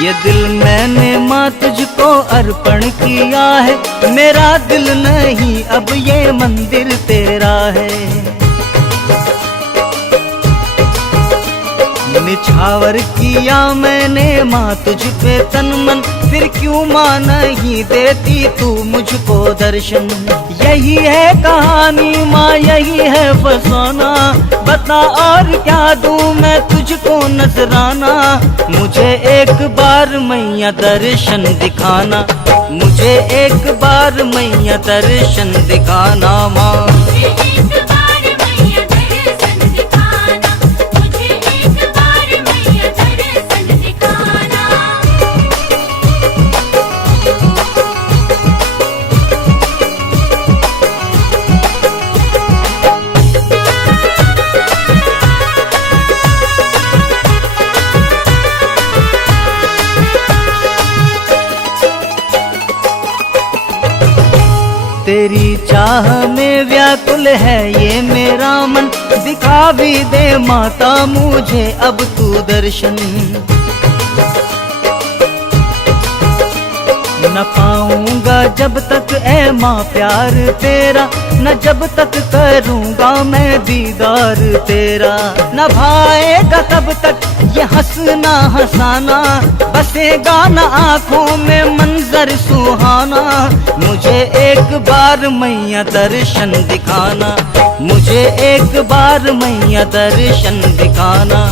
ये दिल मैंने माँ तुझको अर्पण किया है, मेरा दिल नहीं अब ये मंदिर तेरा है। निछावर किया मैंने माँ तुझ पे तन मन, फिर क्यों माँ नहीं देती तू मुझको दर्शन। यही है कहानी माँ, यही है फसाना, बता और क्या दूं मैं तुझको नजराना। मुझे एक बार मैया दर्शन दिखाना, मुझे एक बार मैया दर्शन दिखाना माँ। तेरी चाह में व्याकुल है ये मेरा मन, दिखा भी दे माता मुझे अब तू दर्शन। न पाऊंगा जब तक ऐ माँ प्यार तेरा, न जब तक करूंगा मैं दीदार तेरा। न भाएगा तब तक ये हंसना हंसाना, बसेगा न आँखों में मंजर सुहाना। मुझे एक बार मैया दर्शन दिखाना, मुझे एक बार मैया दर्शन दिखाना।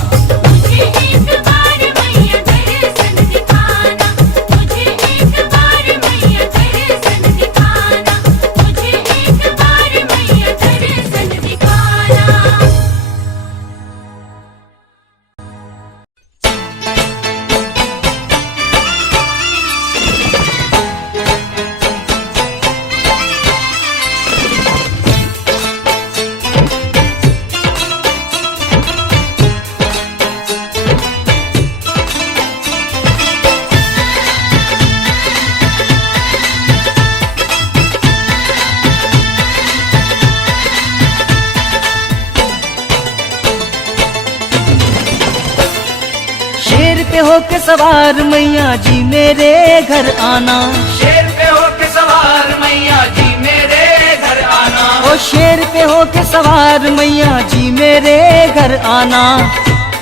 होके सवार मैया जी मेरे घर आना, शेर पे होके सवार मैया जी मेरे घर आना। ओ शेर पे होके सवार मैया जी मेरे घर आना।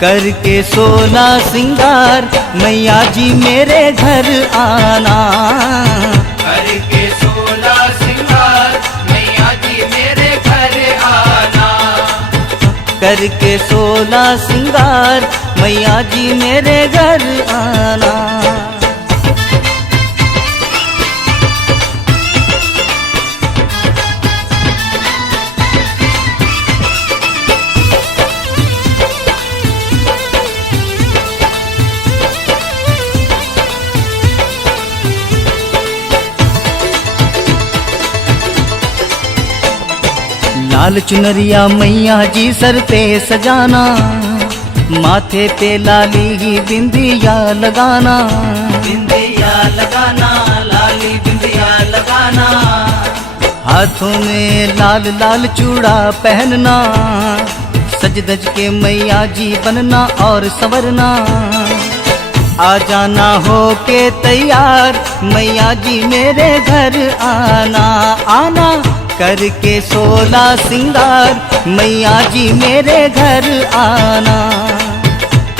करके 16 सिंगार मैया जी मेरे घर आना। करके 16 सिंगार मैया जी मेरे घर आना। करके 16 सिंगार मैया जी मेरे घर आना। लाल चुनरिया मैया जी सर पे सजाना, माथे पे लाली ही बिंदिया लगाना। बिंदिया लगाना, लाली बिंदिया लगाना। हाथों में लाल लाल चूड़ा पहनना, सज धज के मैया जी बनना और संवरना। आ जाना हो के तैयार मैया जी मेरे घर आना। आना करके 16 सिंगार मैया जी मेरे घर आना।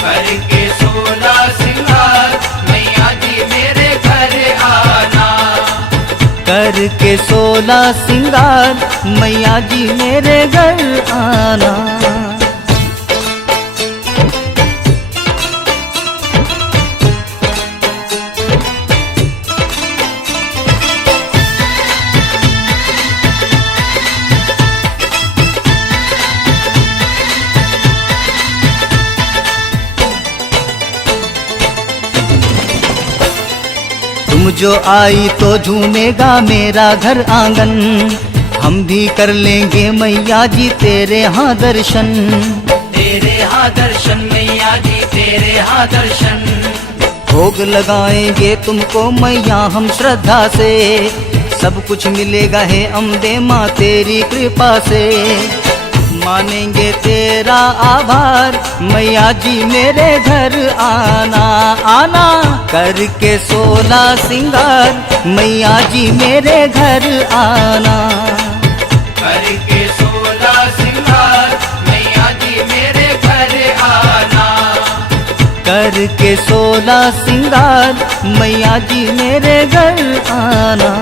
करके 16 सिंगार मैया जी मेरे घर आना। करके 16 सिंगार मैया जी मेरे घर आना। तुम जो आई तो झूमेगा मेरा घर आंगन, हम भी कर लेंगे मैया जी तेरे यहाँ दर्शन। तेरे यहाँ दर्शन मैया जी तेरे यहाँ दर्शन। भोग लगाएंगे तुमको मैया हम श्रद्धा से, सब कुछ मिलेगा है अम्बे माँ तेरी कृपा से। मानेंगे तेरा आभार मैया जी मेरे घर आना। आना करके 16 सिंगार मैया जी मेरे घर आना। करके 16 सिंगार मैया जी मेरे घर आना। करके 16 सिंगार मैया जी मेरे घर आना।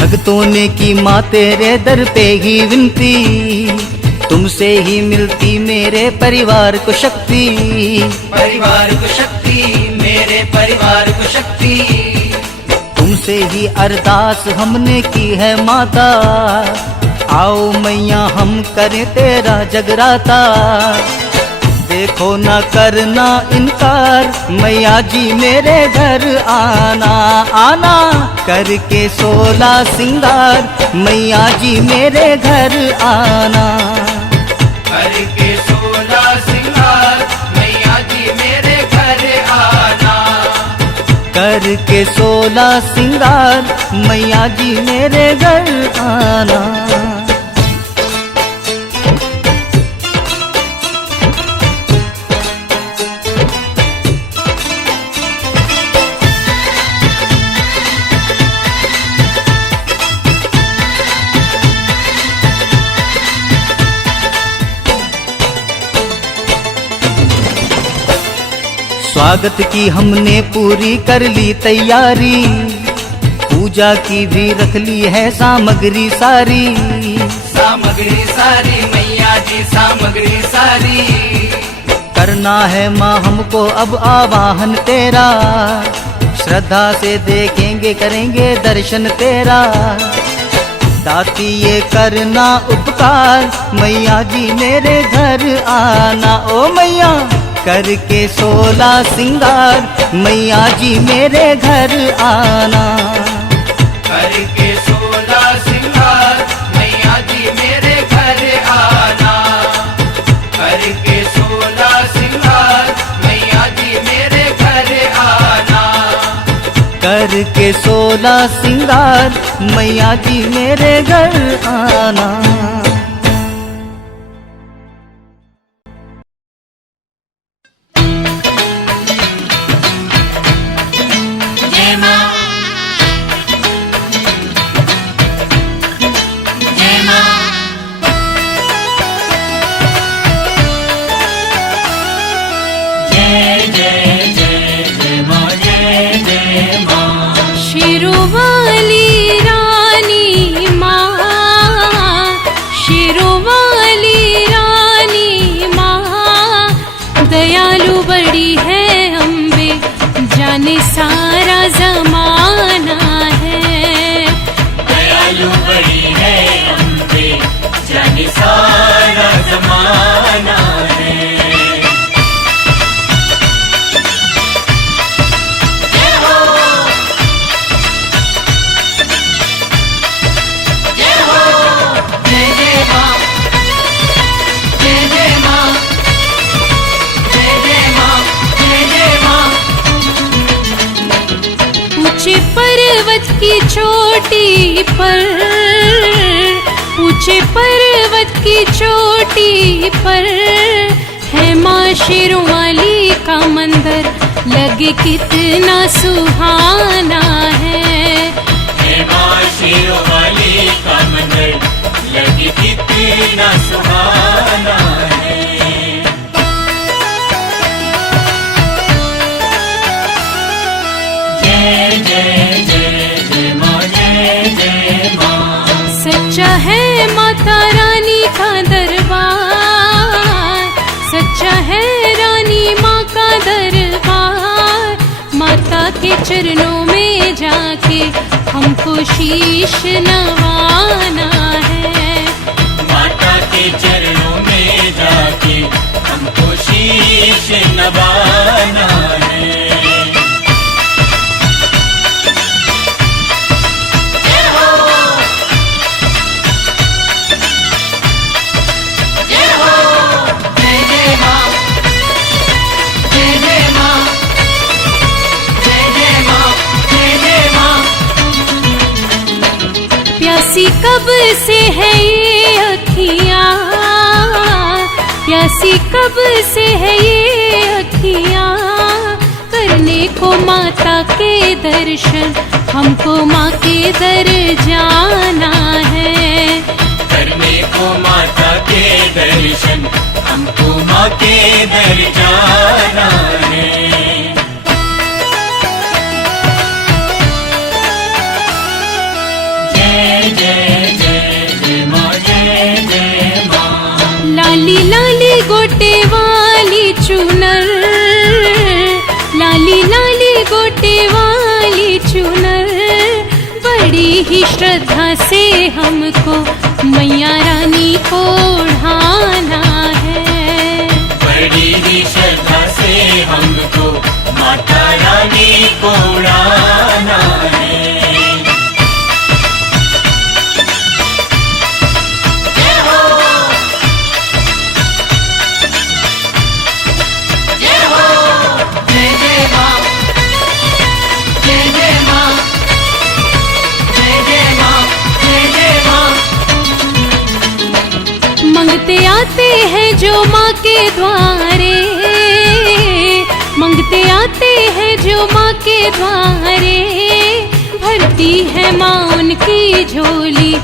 भक्तों ने की माँ तेरे दर पे ही विनती, तुमसे ही मिलती मेरे परिवार को शक्ति। परिवार को शक्ति, मेरे परिवार को शक्ति। तुमसे ही अरदास हमने की है माता, आओ मैया हम करें तेरा जगराता। देखो ना करना इनकार मैया जी मेरे घर आना आना। करके 16 सिंगार मैया जी मेरे घर आना। करके 16 सिंगार मैया जी मेरे घर आना। करके 16 सिंगार मैया जी मेरे घर आना। स्वागत की हमने पूरी कर ली तैयारी, पूजा की भी रख ली है सामग्री सारी। सामग्री सारी मैया जी सामग्री सारी। करना है माँ हमको अब आवाहन तेरा, श्रद्धा से देखेंगे करेंगे दर्शन तेरा। दाती ये करना उपकार मैया जी मेरे घर आना। ओ मैया करके 16 सिंगार मैया जी मेरे घर आना। करके 16 सिंगार मैया जी मेरे घर आना। करके 16 सिंगार मैया जी मेरे घर आना। करके 16 सिंगार मैया जी मेरे घर आना। सारा जमाना है। दयालु बड़ी है अम्बे, जाने सारा जमाना है। जय हो, जय हो, जय जय माँ, जय जय माँ, जय जय माँ, जय जय माँ। ऊंचे पर्वत की चोटी पर, ऊंचे पर्वत की चोटी पर है माँ शेरों वाली का मंदिर, लगे कितना सुहाना है। माँ शेरों वाली का मंदिर लगे कितना सुहाना है। जय जय जय जय माँ, जय जय माँ। सच्चा है माता रानी का दरबार, सच्चा है रानी माँ का दरबार। माता के चरणों में जाके हमको शीश नवाना है। माता के चरणों में जाके हमको शीश नवाना है। प्यासी कब से है ये अखियाँ, प्यासी कब से है ये अखियाँ, करने को माता के दर्शन, हमको माँ के दर जाना है। करने को माता के दर्शन, हमको माँ के दर जाना है। जय जय जय जय माँ, जय जय माँ। लाली लाली गोटे वाली चुनर, लाली लाली गोटे वाली चुनर, बड़ी ही श्रद्धा से हमको मैया रानी को ओढ़ाना है। बड़ी ही श्रद्धा से हमको माता रानी को ओढ़ाना है। जय हो, जय हो, जय जय माँ, जय जय माँ, जय जय माँ, जय जय माँ। मंगते आते हैं जो माँ के द्वारे, मंगते आते हैं जो माँ के द्वारे, भरती है माँ उनकी झोली,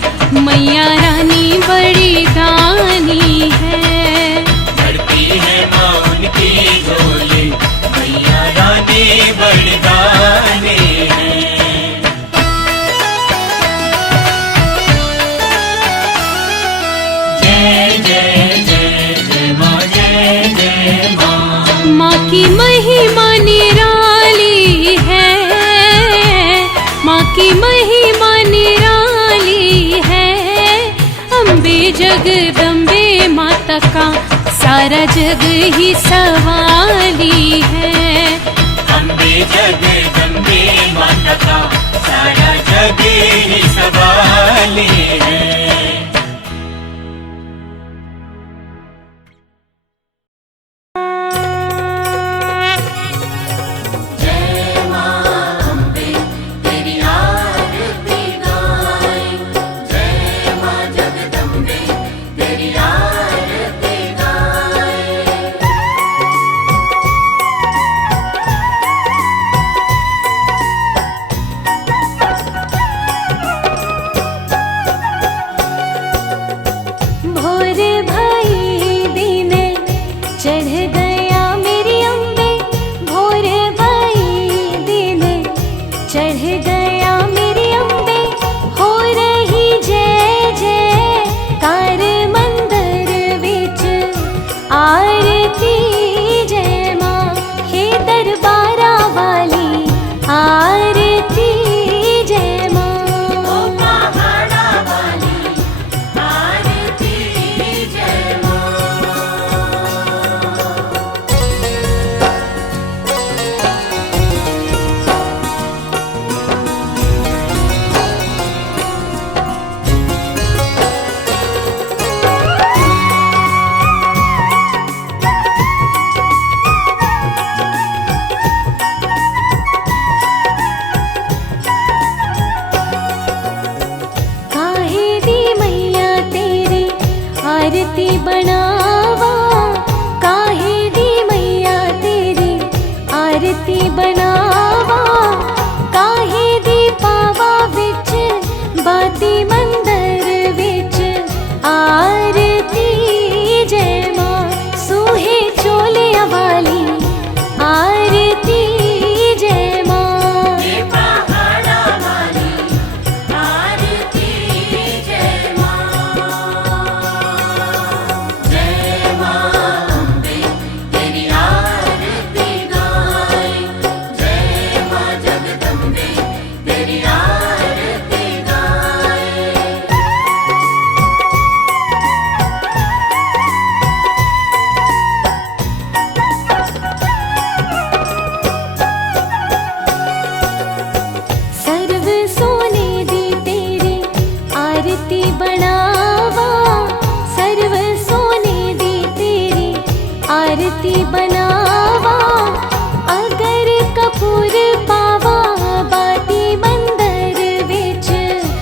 मैया रानी बड़ी दानी है। भरती है माँ उनकी झोली, मैया रानी बड़ी दानी है। जय जय जय जय माँ, जय जय माँ। माँ की महिमा निराली है, माँ की महिमा निराली है, अम्बे जगदम्बे माता का सारा जग ही सवाली है। अम्बे जगदम्बे माता का सारा जग ही सवाली है।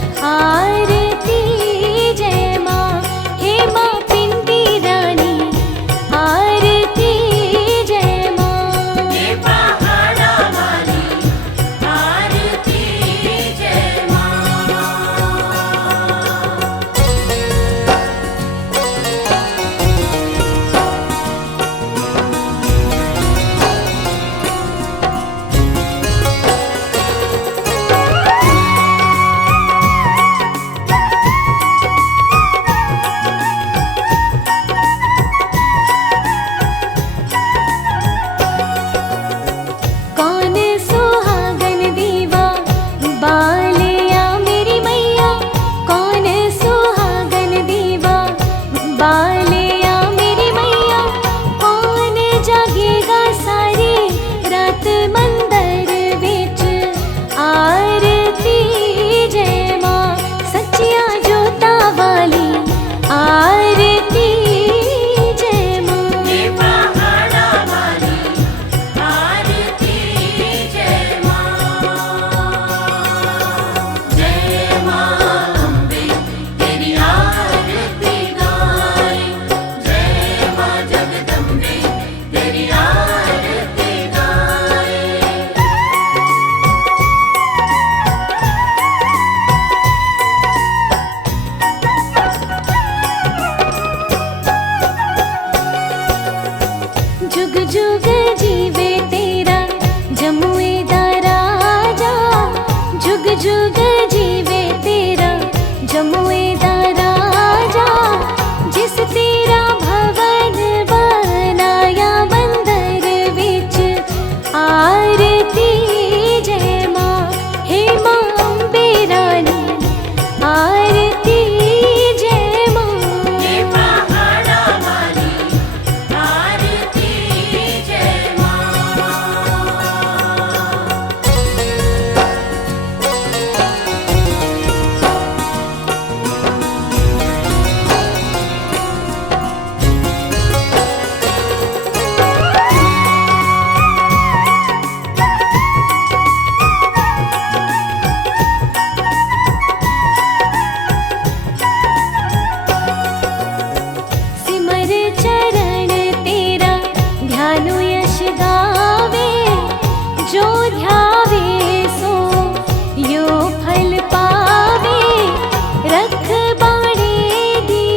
आरती जुग जुग जीवे तेरा जमुए दा राजा, जुग जुग जीवे तेरा जमुए दा राजा। जिस तेरा भवन बनाया बंदर विच आरती जय माँ, हे माँ अम्बे रानी आरती जय माँ। हे पहाड़ा वाली आरती जय माँ। सिमर चरण तेरा ध्यानु यश गावे, जो ध्यावे सो यो फल पावे। रख बाणे दी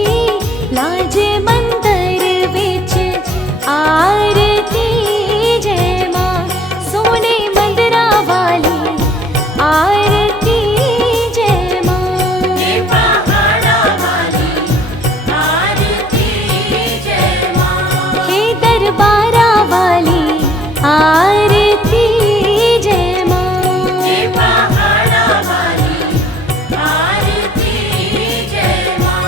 लाज मंदिर विच आरती जय माँ, सोने मंदिरा वाली आरती जय माँ। हे पहाड़ा वाली आरती जय माँ। हे दरबारा वाली आरती जय माँ। हे पहाड़ा वाली आरती जय माँ।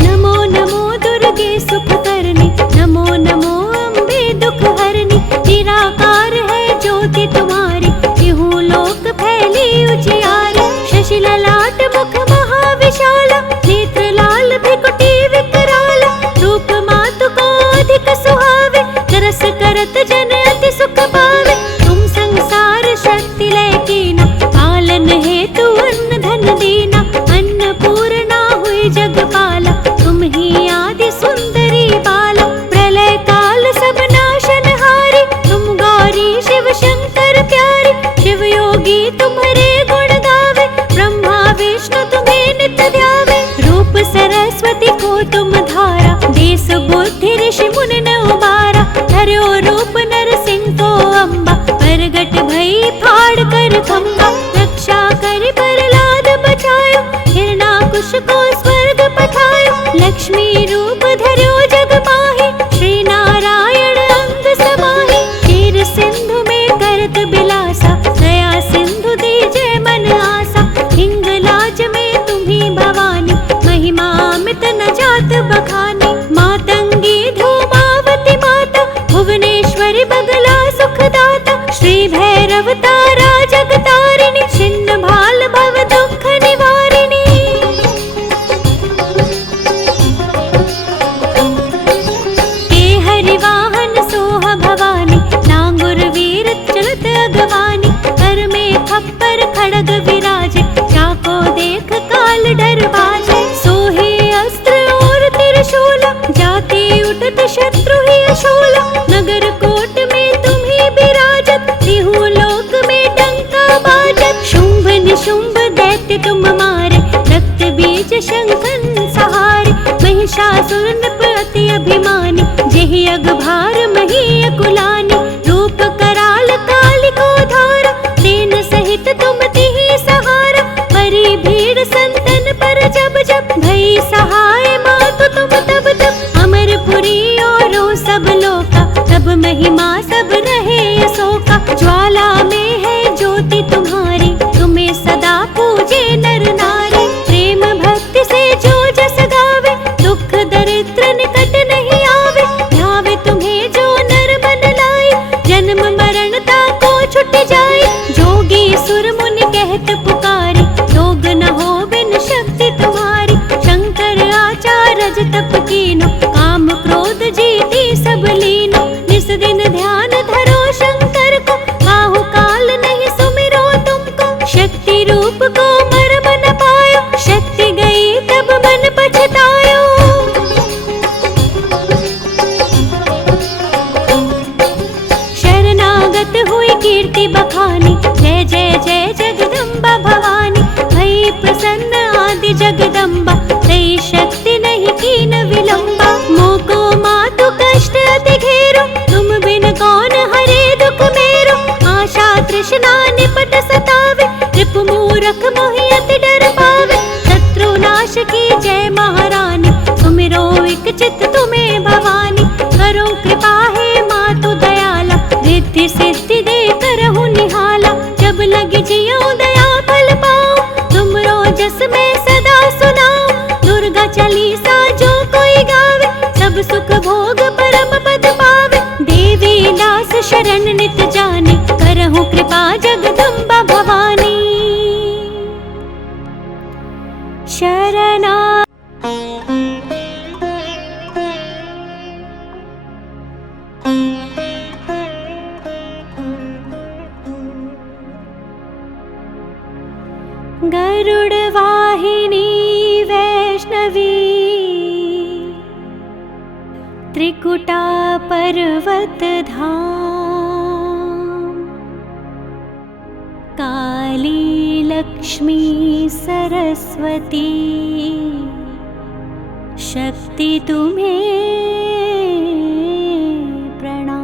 नमो नमो दुर्गे सुख करनी, नमो नमो अम्बे दुख हरनी। निराकार है ज्योति तुम्हारी, तिहु लोक फैली उजियारी। शशि ललाट मुख महाविशाला, नेत्र लाल भ्रिकुटी विकराला। रूप मातु को अधिक सुहावे, तरस करत जन अति सुख पावे। तुम संसार शक्ति लय कीना, पालन हेतु अन्न धन दीना। अन्नपूर्णा हुई जगपाला, तुम ही आदि सुंदरी बाला। प्रलय काल सब नाशन हारी, तुम गौरी शिव शंकर प्यारी। शिव योगी तुम्हारे गुण गावे, ब्रह्मा विष्णु तुम्हें नित्य ध्यावे। रूप सरस्वती को तुम धारा, देश बुद्धि ऋषि मुनि न उबारा। धर्यो रूप नरसिंह को अम्बा, प्रगट भई फाड़ कर खम्बा। रक्षा कर प्रहलाद बचायो, हिरणाकुश को स्वर्ग पठायो। लक्ष्मी रूप धर्यो जग माही, श्री नारायण अंग समाही। क्षीर सिंधु में करत बिलासा, दया सिंधु दीजे मन आसा। हिंगलाज में तुम्ही भवानी, महिमा अमित न जात बखानी। मातंगी धूमावती माता, भुवनेश्वरी बगला सुखदाता। श्री भैरव तारा जगतारिणी, छिन्न भाल भव दुख निवारिणी। हे हरि वाहन सोह भवानी, नांगुर वीर चलत अगवानी। कर में खप्पर खड़ग विराजे, चाको देख काल डर बाजे। सोहे अस्त्र और त्रिशूला, जाति उठत शत्रु ही अशूला। नगर कोट में तुम्ही बिराजत, तिहु लोक में डंका बाजत। शुंभ निशुंभ दैत्य तुम मारे, रक्त बीज शंखन सहारे। महिषासुर नृप अति अभिमानी, जेहि अगभार मही अकुलानी। रूप कराल कालिको धारा, सेन सहित तुम तिहि सहारा। परी भीड़ संतन पर जब जब, भई सहाय मातु तुम तब तब। अमरपुरी और सब लोका, तब महिमा सब रहे अशोका। ज्वाला में है ज्योति तुम्हारी, तुम्हें सदा पूजे नर नारी। प्रेम भक्ति से जो जस गावे, दुख दरिद्र निकट नहीं आवे। तृष्णा निपट सतावे, रिपु मूरख मोहि अति डर पावे। शत्रु नाश की जय महारानी, सुमिरो एक चित तुम्हें भवानी। करो कृपा है मातु दयाला, रिद्धि सिद्धि दे करहु निहाला। जब लगे जियो दया फल पाओ, तुमरो जस में सदा सुनाओ। दुर्गा चालीसा जो कोई गावे, सब सुख भोग परम पद पावे। देवी दास शरण नित जाने, करहु कृपा जगदम्बा भवानी। शरणा गरुड़ वाहिनी वैष्णवी, त्रिकुटा पर्वत धाम। काली लक्ष्मी सरस्वती, शक्ति तुम्हें प्रणाम।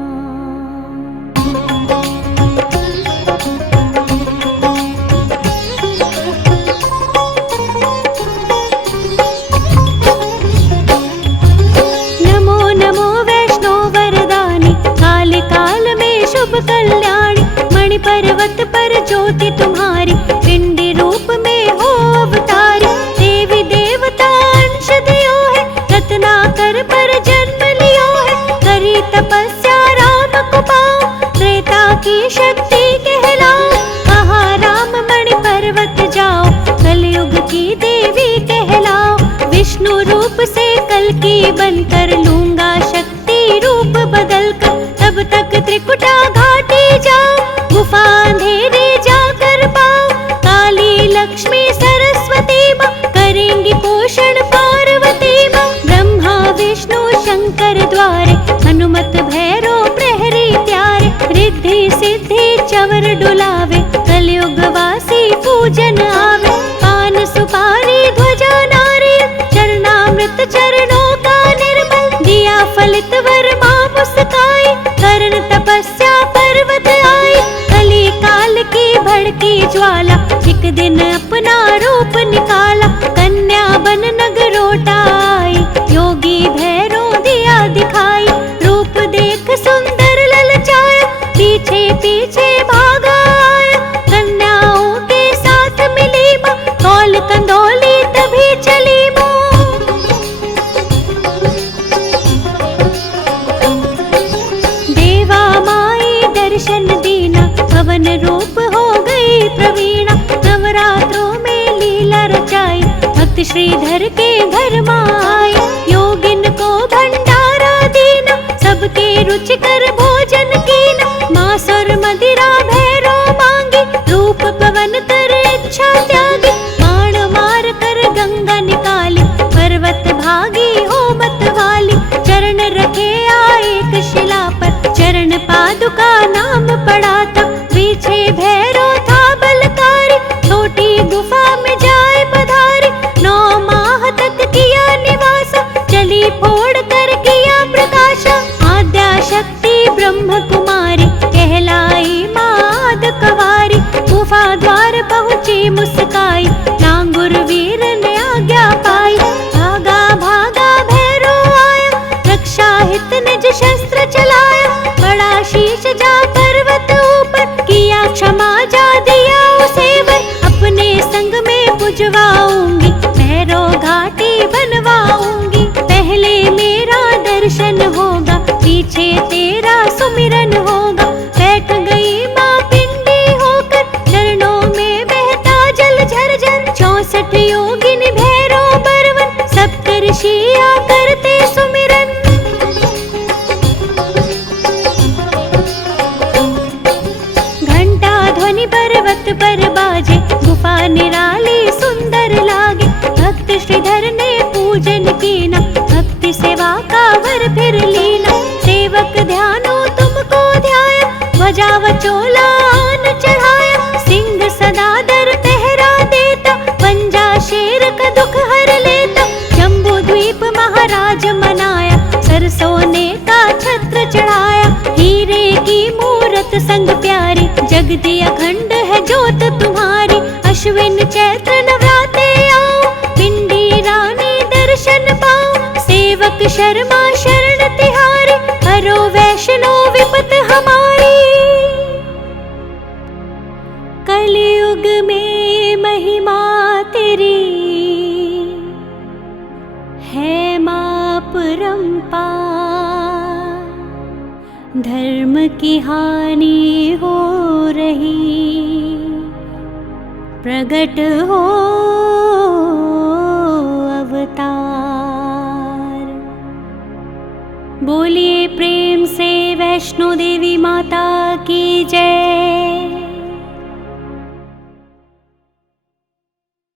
शुभ कल्याणी, मणि पर्वत पर ज्योति तुम्हारी, पिंडी रूप में हो अवतारी। देवी देवता अंश दियो है, रत्नाकर पर जन्म लियो है। करी तपस्या राम को पाओ, त्रेता की शक्ति कहलाओ। कहा राम मणि पर्वत जाओ, कलयुग की देवी कहलाओ। विष्णु रूप से कल की बनकर, लूंगा शक्ति रूप बदल कर। तब तक त्रिकुटा घाटी जाओ, गुफा अंधेरी जाकर पाओ। काली लक्ष्मी सरस्वती माँ, करेंगी पोषण पार्वती माँ। ब्रह्मा विष्णु शंकर द्वारे, हनुमत भैरो प्रहरी प्यारे। रिद्धि सिद्धि चवर डुलावे, कलयुग वासी पूजन आवे। पान सुपारी ध्वजा नारियल, चरणामृत चरणों का निर्मल। दिया फलित वर माँ मुस्काई, करण तपस्या पर्वत आई। कली काल की भड़की ज्वाला, एक दिन अपना रूप निकाला। कन्या बन नगरोटा आई, योगी भैरो दिया दिखाई। रूप देख सुंदर ललचाया, पीछे पीछे भागा आया। कन्याओं के साथ मिली माँ, कौल कंदौली तभी चली माँ। दर्शन दीना, पवन रूप हो गई प्रवीणा। नवरात्रों में लीला रचाई, भक्त श्रीधर के घर माई। योगिन को भंडारा दीना, सबके रुचिकर भोजन कीना। मांस और मदिरा भैरो मांगी, रूप पवन कर इच्छा त्यागी। बाण मार कर गंगा निकाली, पर्वत भागी हो मत वाली। चरण रखे आए एक शिला पर, चरण पादुका नाम पड़ा था। पीछे भैरो था बलकारी, छोटी गुफा में जाए पधारी। 9 माह तक किया निवास, चली फोड़ कर किया प्रकाश। आद्या शक्ति ब्रह्म कुमारी, कहलाई माद कवारी। गुफा द्वार पहुंची मुस्काई, लांगुर वीर ने आज्ञा पाई। भागा भागा भैरो आया, रक्षा हित निज शस्त्र चलाया। बड़ा शीश जा पर्वत ऊपर, किया क्षमा जा दिया उसे वर। अपने संग में पुजवाऊंगी, भैरो घाटी बनवाऊंगी। पहले मेरा दर्शन होगा, पीछे तेरा सुमिरन होगा। बैठ गई माँ पिंडी होकर, चरणों में बहता जल झरझर। 64 योगिनी भैरो बरवन, सप्तऋषिया करते सुमिरन। पर्वत पर बाजे, गुफा निराली सुंदर लागे। भक्त श्रीधर ने पूजन कीना, भक्ति सेवा का वर फिर लीना। सेवक ध्यानो तुमको ध्याया, ध्वजा व चोला आन चढ़ाया। सिंह सदा दर पहरा देता, पंजा शेर का दुख हर लेता। जम्बू द्वीप महाराज मनाया, सरसोने का छत्र चढ़ाया। हीरे की मूरत संग प्यारी, जग दिया अखंड है जोत तुम्हारी, अश्विन चैत्र नवराते आओ, पिंडी रानी दर्शन पाओ, सेवक शर्मा शरण तिहारी, हरो वैष्णो विपत हमारी। कलयुग में महिमा तेरी है मां परम्पार, धर्म की हानि हो रही, प्रगट हो अवतार। बोलिए प्रेम से वैष्णो देवी माता की जय।